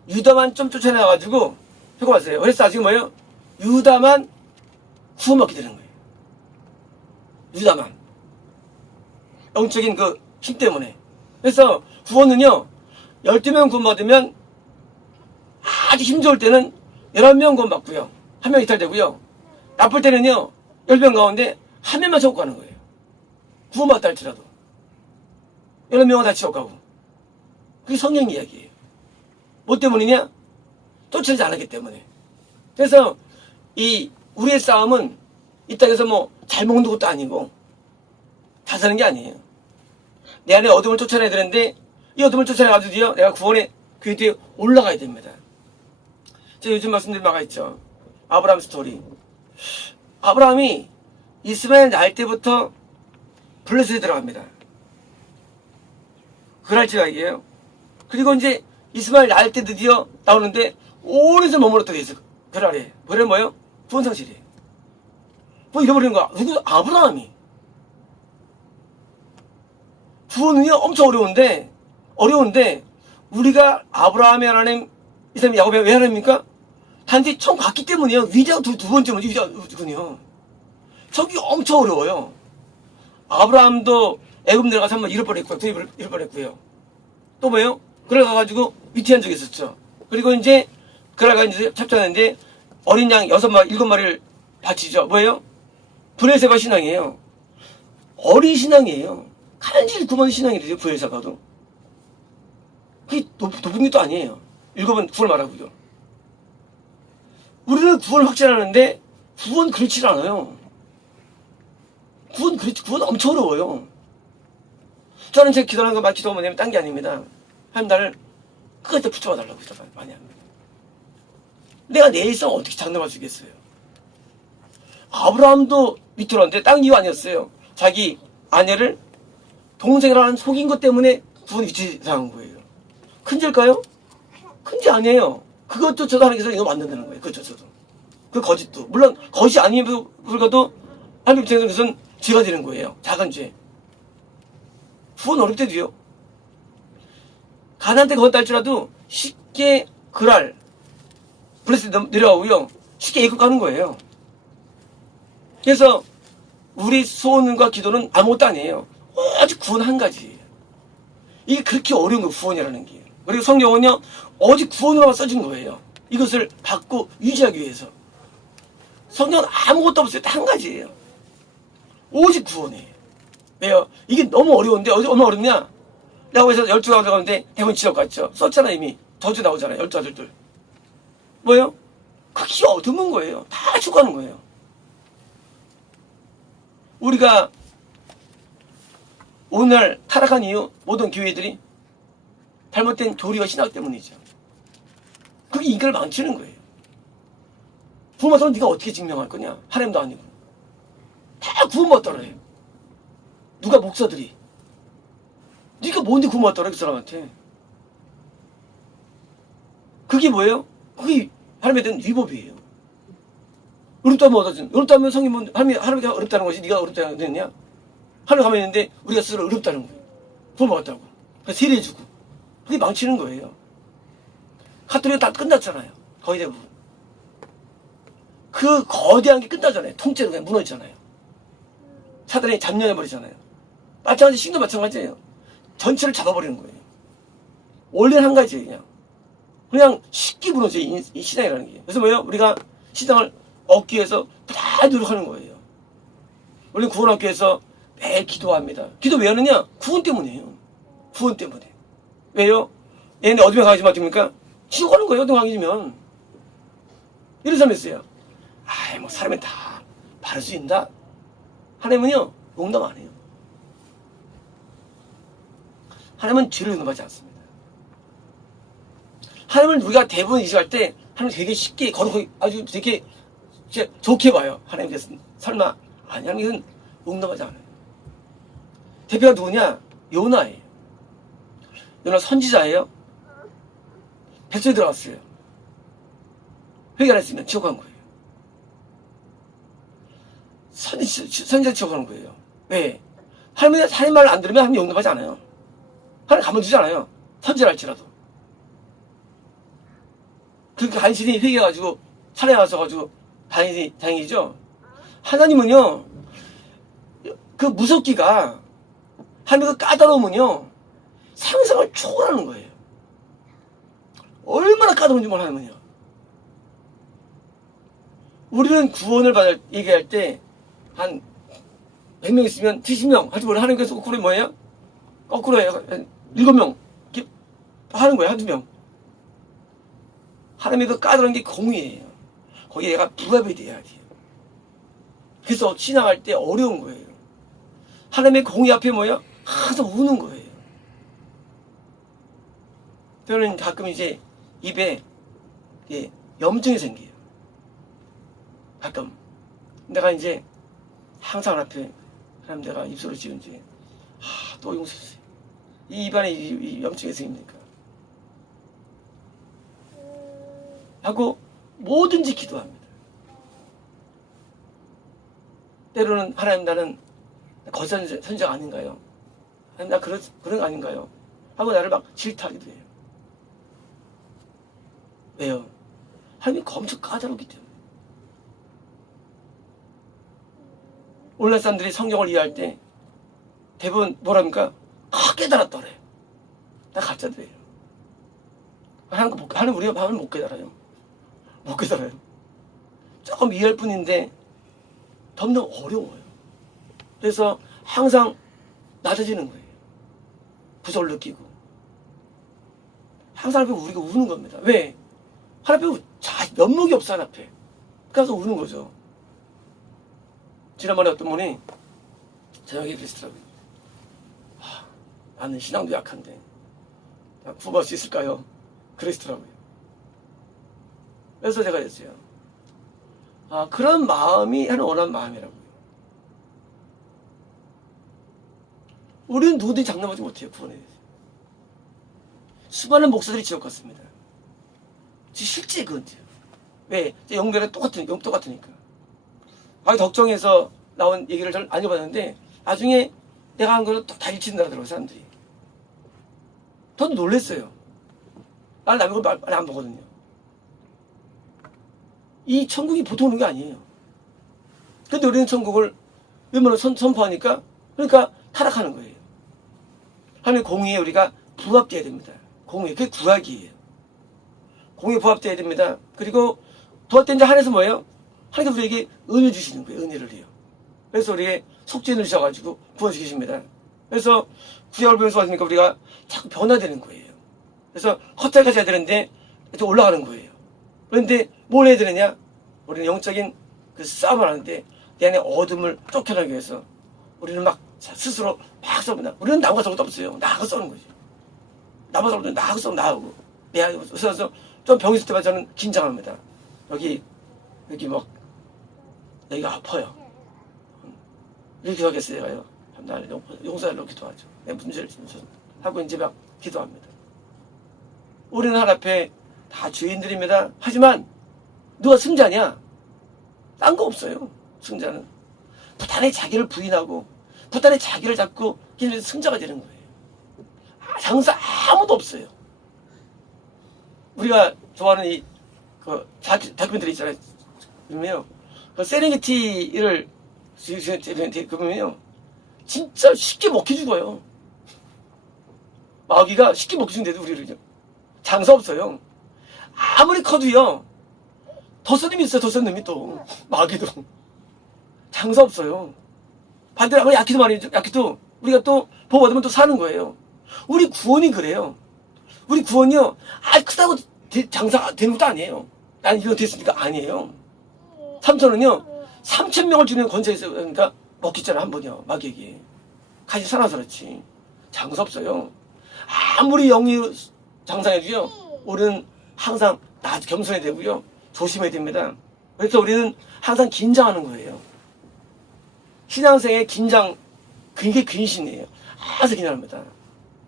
유다만 좀 쫓아내가지고 효과 봤어요. 그래서 아직 뭐예요? 유다만 구워먹게 되는 거예요. 유다만 영적인 힘 때문에. 그래서 구원은요 12명 구원받으면 아주 힘 좋을 때는 11명 구원받고요 1명 이탈되고요. 나쁠 때는요 10명 가운데 1명만 지옥 가는 거예요. 구원받다 할지라도 11명은 다 지옥 가고. 그게 성경 이야기예요. 뭐 때문이냐? 쫓아내지 않았기 때문에. 그래서 우리의 싸움은 이 땅에서 뭐 잘 먹는 것도 아니고 다 사는 게 아니에요. 내 안에 어둠을 쫓아내야 되는데 이 어둠을 쫓아내가지고요 내가 구원의 그 뒤에 올라가야 됩니다. 제가 요즘 말씀드린 바가 있죠. 아브라함 스토리. 아브라함이 이스마엘 날 때부터 블레셋에 들어갑니다. 그랄지각이에요. 그리고 이제 이스마엘 날 때 드디어 나오는데 오래서 머물렀던 게 있어요. 그랄에. 그래 뭐예요? 구원상실이에요. 뭐 잃어버리는 거야. 누구? 아브라함이. 구원은요 엄청 어려운데 우리가 아브라함의 하나님, 이스라엘 야곱의 왜 하나님입니까? 단지 처음 갔기 때문이에요. 위대한 두 번째는 위대하군요. 저기 엄청 어려워요. 아브라함도 애굽 내려가서 한번 잃어버렸고요. 잃어버렸고요. 또 뭐예요? 그래가지고 위태한 적이 있었죠. 그리고 이제 그래가 이제 찹쌀하는데 어린 양 6마리, 7마리를 바치죠. 뭐예요? 브레세바 신앙이에요. 어린 신앙이에요. 간질 9번 신앙이래요. 브레세바도. 그게 높은 게 또 아니에요. 7번 구원 말하고요. 우리는 구원 확신하는데 구원 그렇지 않아요. 구원 엄청 어려워요. 저는 제 기도하는 것만 기도가 뭐냐면 딴 게 아닙니다. 하나님 나를 끝까지 붙잡아 달라고 기도 많이 합니다. 내가 내 일상 어떻게 장담할 수 있겠어요? 아브라함도 밑으로는데 땅 이유 아니었어요. 자기 아내를 동생이라는 속인 것 때문에 구원 위치 당한 거예요. 큰 죄일까요? 큰 죄 아니에요. 그것도 저도 하나님께서 이거 만든다는 거예요. 그것도 저도. 그 거짓도. 물론 거짓이 아니면 불가도 하나님 입장에서는 죄가 되는 거예요. 작은 죄. 구원 어렵 때도요. 가나안 때 건다 할지라도 쉽게 그랄 블레스 내려가고요. 쉽게 애굽 가는 거예요. 그래서 우리 소원과 기도는 아무것도 아니에요. 오직 구원 한 가지예요. 이게 그렇게 어려운 거예요. 구원이라는 게. 그리고 성경은요. 오직 구원으로만 써진 거예요. 이것을 받고 유지하기 위해서. 성경은 아무것도 없어요. 딱 한 가지예요. 오직 구원이에요. 왜요? 이게 너무 어려운데 얼마나 어렵냐? 야고보서 12가지 가운데 대부분 지역 같죠? 썼잖아 이미. 저주 나오잖아요. 12아들들. 뭐예요? 극히 드문 거예요. 다 죽어가는 거예요. 우리가 오늘 타락한 이유 모든 교회들이 잘못된 교리와 신학 때문이죠. 그게 인간을 망치는 거예요. 구원받으면 네가 어떻게 증명할 거냐? 하나님도 아니고. 다 구원받더라 해요. 누가 목사들이. 네가 뭔데 구원받더라 그 사람한테. 그게 뭐예요? 그게 하나님에 대한 위법이에요. 어렵다면 어떠든. 어렵다면 성인은 하나님이 어렵다는 것이 네가 어렵다는 거냐? 하나님 가만히 있는데 우리가 스스로 어렵다는 거예요. 구원받았다고. 그래서 세례해주고. 그게 망치는 거예요. 카톨릭은 다 끝났잖아요. 거의 대부분. 그 거대한 게 끝나잖아요. 통째로 그냥 무너지잖아요. 사단이 잡념해버리잖아요. 마찬가지 신도 마찬가지예요. 전체를 잡아버리는 거예요. 원래는 한 가지예요. 그냥 쉽게 무너져요. 이 신앙이라는 게. 그래서 뭐예요? 우리가 신앙을 얻기 위해서 다 노력하는 거예요. 우리는 구원 얻기 위해서 매일 기도합니다. 기도 왜 하느냐? 구원 때문이에요. 구원 때문에. 왜요? 얘네 어둠에 강해지면 어떻습니까? 지옥 가는 거예요. 어둠에 강해지면. 이런 사람이 있어요. 아이 뭐 사람이 다 바를 수 있나? 하나님은요 용납 안 해요. 하나님은 죄를 용납하지 않습니다. 하나님을 우리가 대부분 인식할 때 하나님 되게 쉽게 거룩하게 아주 되게 좋게 봐요. 하나님께서 설마 아니 하나님은 용납하지 않아요. 대표가 누구냐? 요나예요. 요나 선지자예요. 뱃속에 들어갔어요. 회개 안 했으면 지옥 간 거예요. 선지자 지옥 가는 거예요. 왜? 하나님 말을 안 들으면 하나님 용납하지 않아요. 하나님 가만두지 않아요. 선지자랄지라도. 그러니까 간신히 회개해가지고 차례 와서가지고 다행이죠. 하나님은요 그 무섭기가 하나님의 그 까다로움은요 상상을 초월하는 거예요. 얼마나 까다로운지 하나님은요. 우리는 구원을 얘기할 때 한 100명 있으면 70명 할지 몰라. 하나님께서 거꾸로 뭐예요? 거꾸로 해요. 7명 이렇게 하는 거예요. 한두 명. 하나님의 그 까다로운 게 공의예요. 거기에 얘가 부합이 돼야 돼요. 그래서 신앙할 때 어려운 거예요. 하나님의 공의 앞에 뭐예요? 항상 우는 거예요. 저는 가끔 이제 입에 염증이 생겨요. 가끔. 내가 이제 항상 앞에 하나님 내가 입술을 지은지 또 용서주세요. 이 입안에 이 염증이 생깁니까? 하고 뭐든지 기도합니다. 때로는 하나님 나는 거짓 선지자가 아닌가요? 하나님 나 그런 거 아닌가요? 하고 나를 막 질타하기도 해요. 왜요? 하나님이 엄청 까다롭기 때문에. 오늘날 사람들이 성경을 이해할 때 대부분 뭐랍니까? 깨달았더래. 다 가짜들이에요. 하나님 우리가 마음을 못 깨달아요. 못 깨달아요. 조금 이해할 뿐인데 점점 어려워요. 그래서 항상 낮아지는 거예요. 부족을 느끼고. 항상 앞에 우리가 우는 겁니다. 왜? 하나님 앞에 면목이 없어, 하나님 앞에. 그래서 우는 거죠. 지난번에 어떤 분이 저녁에 그러시더라고요. 나는 신앙도 약한데 구할 수 있을까요? 그러시더라고요. 그래서 제가 그랬어요. 그런 마음이 하나님 원하는 마음이라고요. 우리는 누구든지 장담하지 못해요. 구원에 대해서. 수많은 목사들이 지옥 갔습니다. 실제 그건데요. 왜? 영별은 똑같으니까. 덕정에서 나온 얘기를 잘 안 해봤는데 나중에 내가 한 거는 다 일치된다더라고요, 사람들이. 저도 놀랬어요. 나는 남의 걸 말 안 보거든요. 이 천국이 보통 오는 게 아니에요. 근데 우리는 천국을 웬만하면 선포하니까 그러니까 타락하는 거예요. 하나님 공의에 우리가 부합돼야 됩니다. 공의, 그게 구약이에요. 공의에 부합돼야 됩니다. 그리고 부합된 자 한해서 뭐예요? 하나님께서 우리에게 은혜 주시는 거예요. 은혜를 해요. 그래서 우리에게 속죄를 주셔가지고 구원시키십니다. 그래서 구약을 보면서 왔으니까 우리가 자꾸 변화되는 거예요. 그래서 헛되게 해야 되는데 또 올라가는 거예요. 그런데 뭘 해야 되느냐? 우리는 영적인 그 싸움을 하는데 내 안에 어둠을 쫓겨나기 위해서 우리는 막 스스로 막 싸웁니다. 우리는 남과 싸울 것도 없어요. 나하고 싸우는 거죠. 남과 싸울 때 나하고 싸우면 나하고. 내 안에 그래서 좀 병이 있을 때만 저는 긴장합니다. 여기 막 여기가 아파요. 이렇게 하겠어요. 제가요. 날 용서하려고 기도하죠. 내 문제를 좀 하고 이제 막 기도합니다. 우리는 하나님 앞에 다 죄인들입니다. 하지만 누가 승자냐? 딴 거 없어요. 승자는 부단히 자기를 부인하고 부단히 자기를 잡고 걔는 승자가 되는 거예요. 장사 아무도 없어요. 우리가 좋아하는 다큐멘터리 있잖아요. 그러면요, 그 세렝게티를 그러면요, 진짜 쉽게 먹혀 죽어요. 마귀가 쉽게 먹혀 죽는데도 우리를요. 장사 없어요. 아무리 커도요, 더 센 놈이 있어요. 더 센 놈이 또 마귀도 장사 없어요. 반대로 아무리 약해도 우리가 또 보호받으면 또 사는 거예요. 우리 구원이 그래요. 우리 구원이요, 크다고 장사 되는 것도 아니에요. 나는 이거 됐으니까 아니에요. 삼손은요 3,000명을 주는 권세가 있어요. 그러니까 먹겠잖아 한 번이요. 마귀에게 같이 살아서 그렇지 장사 없어요. 아무리 영이 장사해도요, 우리는 항상 겸손해야 되고요, 조심해야 됩니다. 그래서 우리는 항상 긴장하는 거예요. 신앙생의 긴장, 그게 근신이에요. 항상 긴장합니다.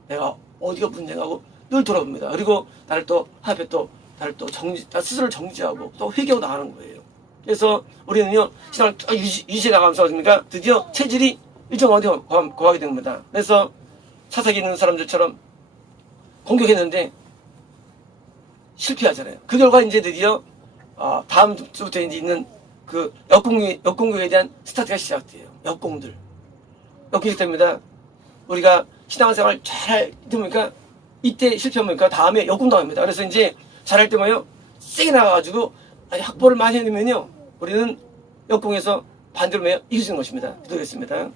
내가 어디가 문제가고 늘 돌아봅니다. 그리고 나를 또 하나님 또 나를 또 스스로를 정지하고 또 회개하고 나가는 거예요. 그래서 우리는요, 신앙을 유지해 나가면서 어떻습니까? 드디어 체질이 일정 어디 고하게 됩니다. 그래서 사사기 있는 사람들처럼 공격했는데 실패하잖아요. 그 결과 이제 드디어 다음 주부터 이제 있는 그 역공격에 대한 스타트가 시작돼요. 역공들. 역공이 됩니다. 우리가 신앙생활 잘 해보니까 이때 실패하니까 다음에 역공당합니다. 그래서 이제 잘할 때 뭐예요? 세게 나가가지고 확보를 많이 해놓으면요, 우리는 역공에서 반대로 이기는 것입니다. 기도하겠습니다.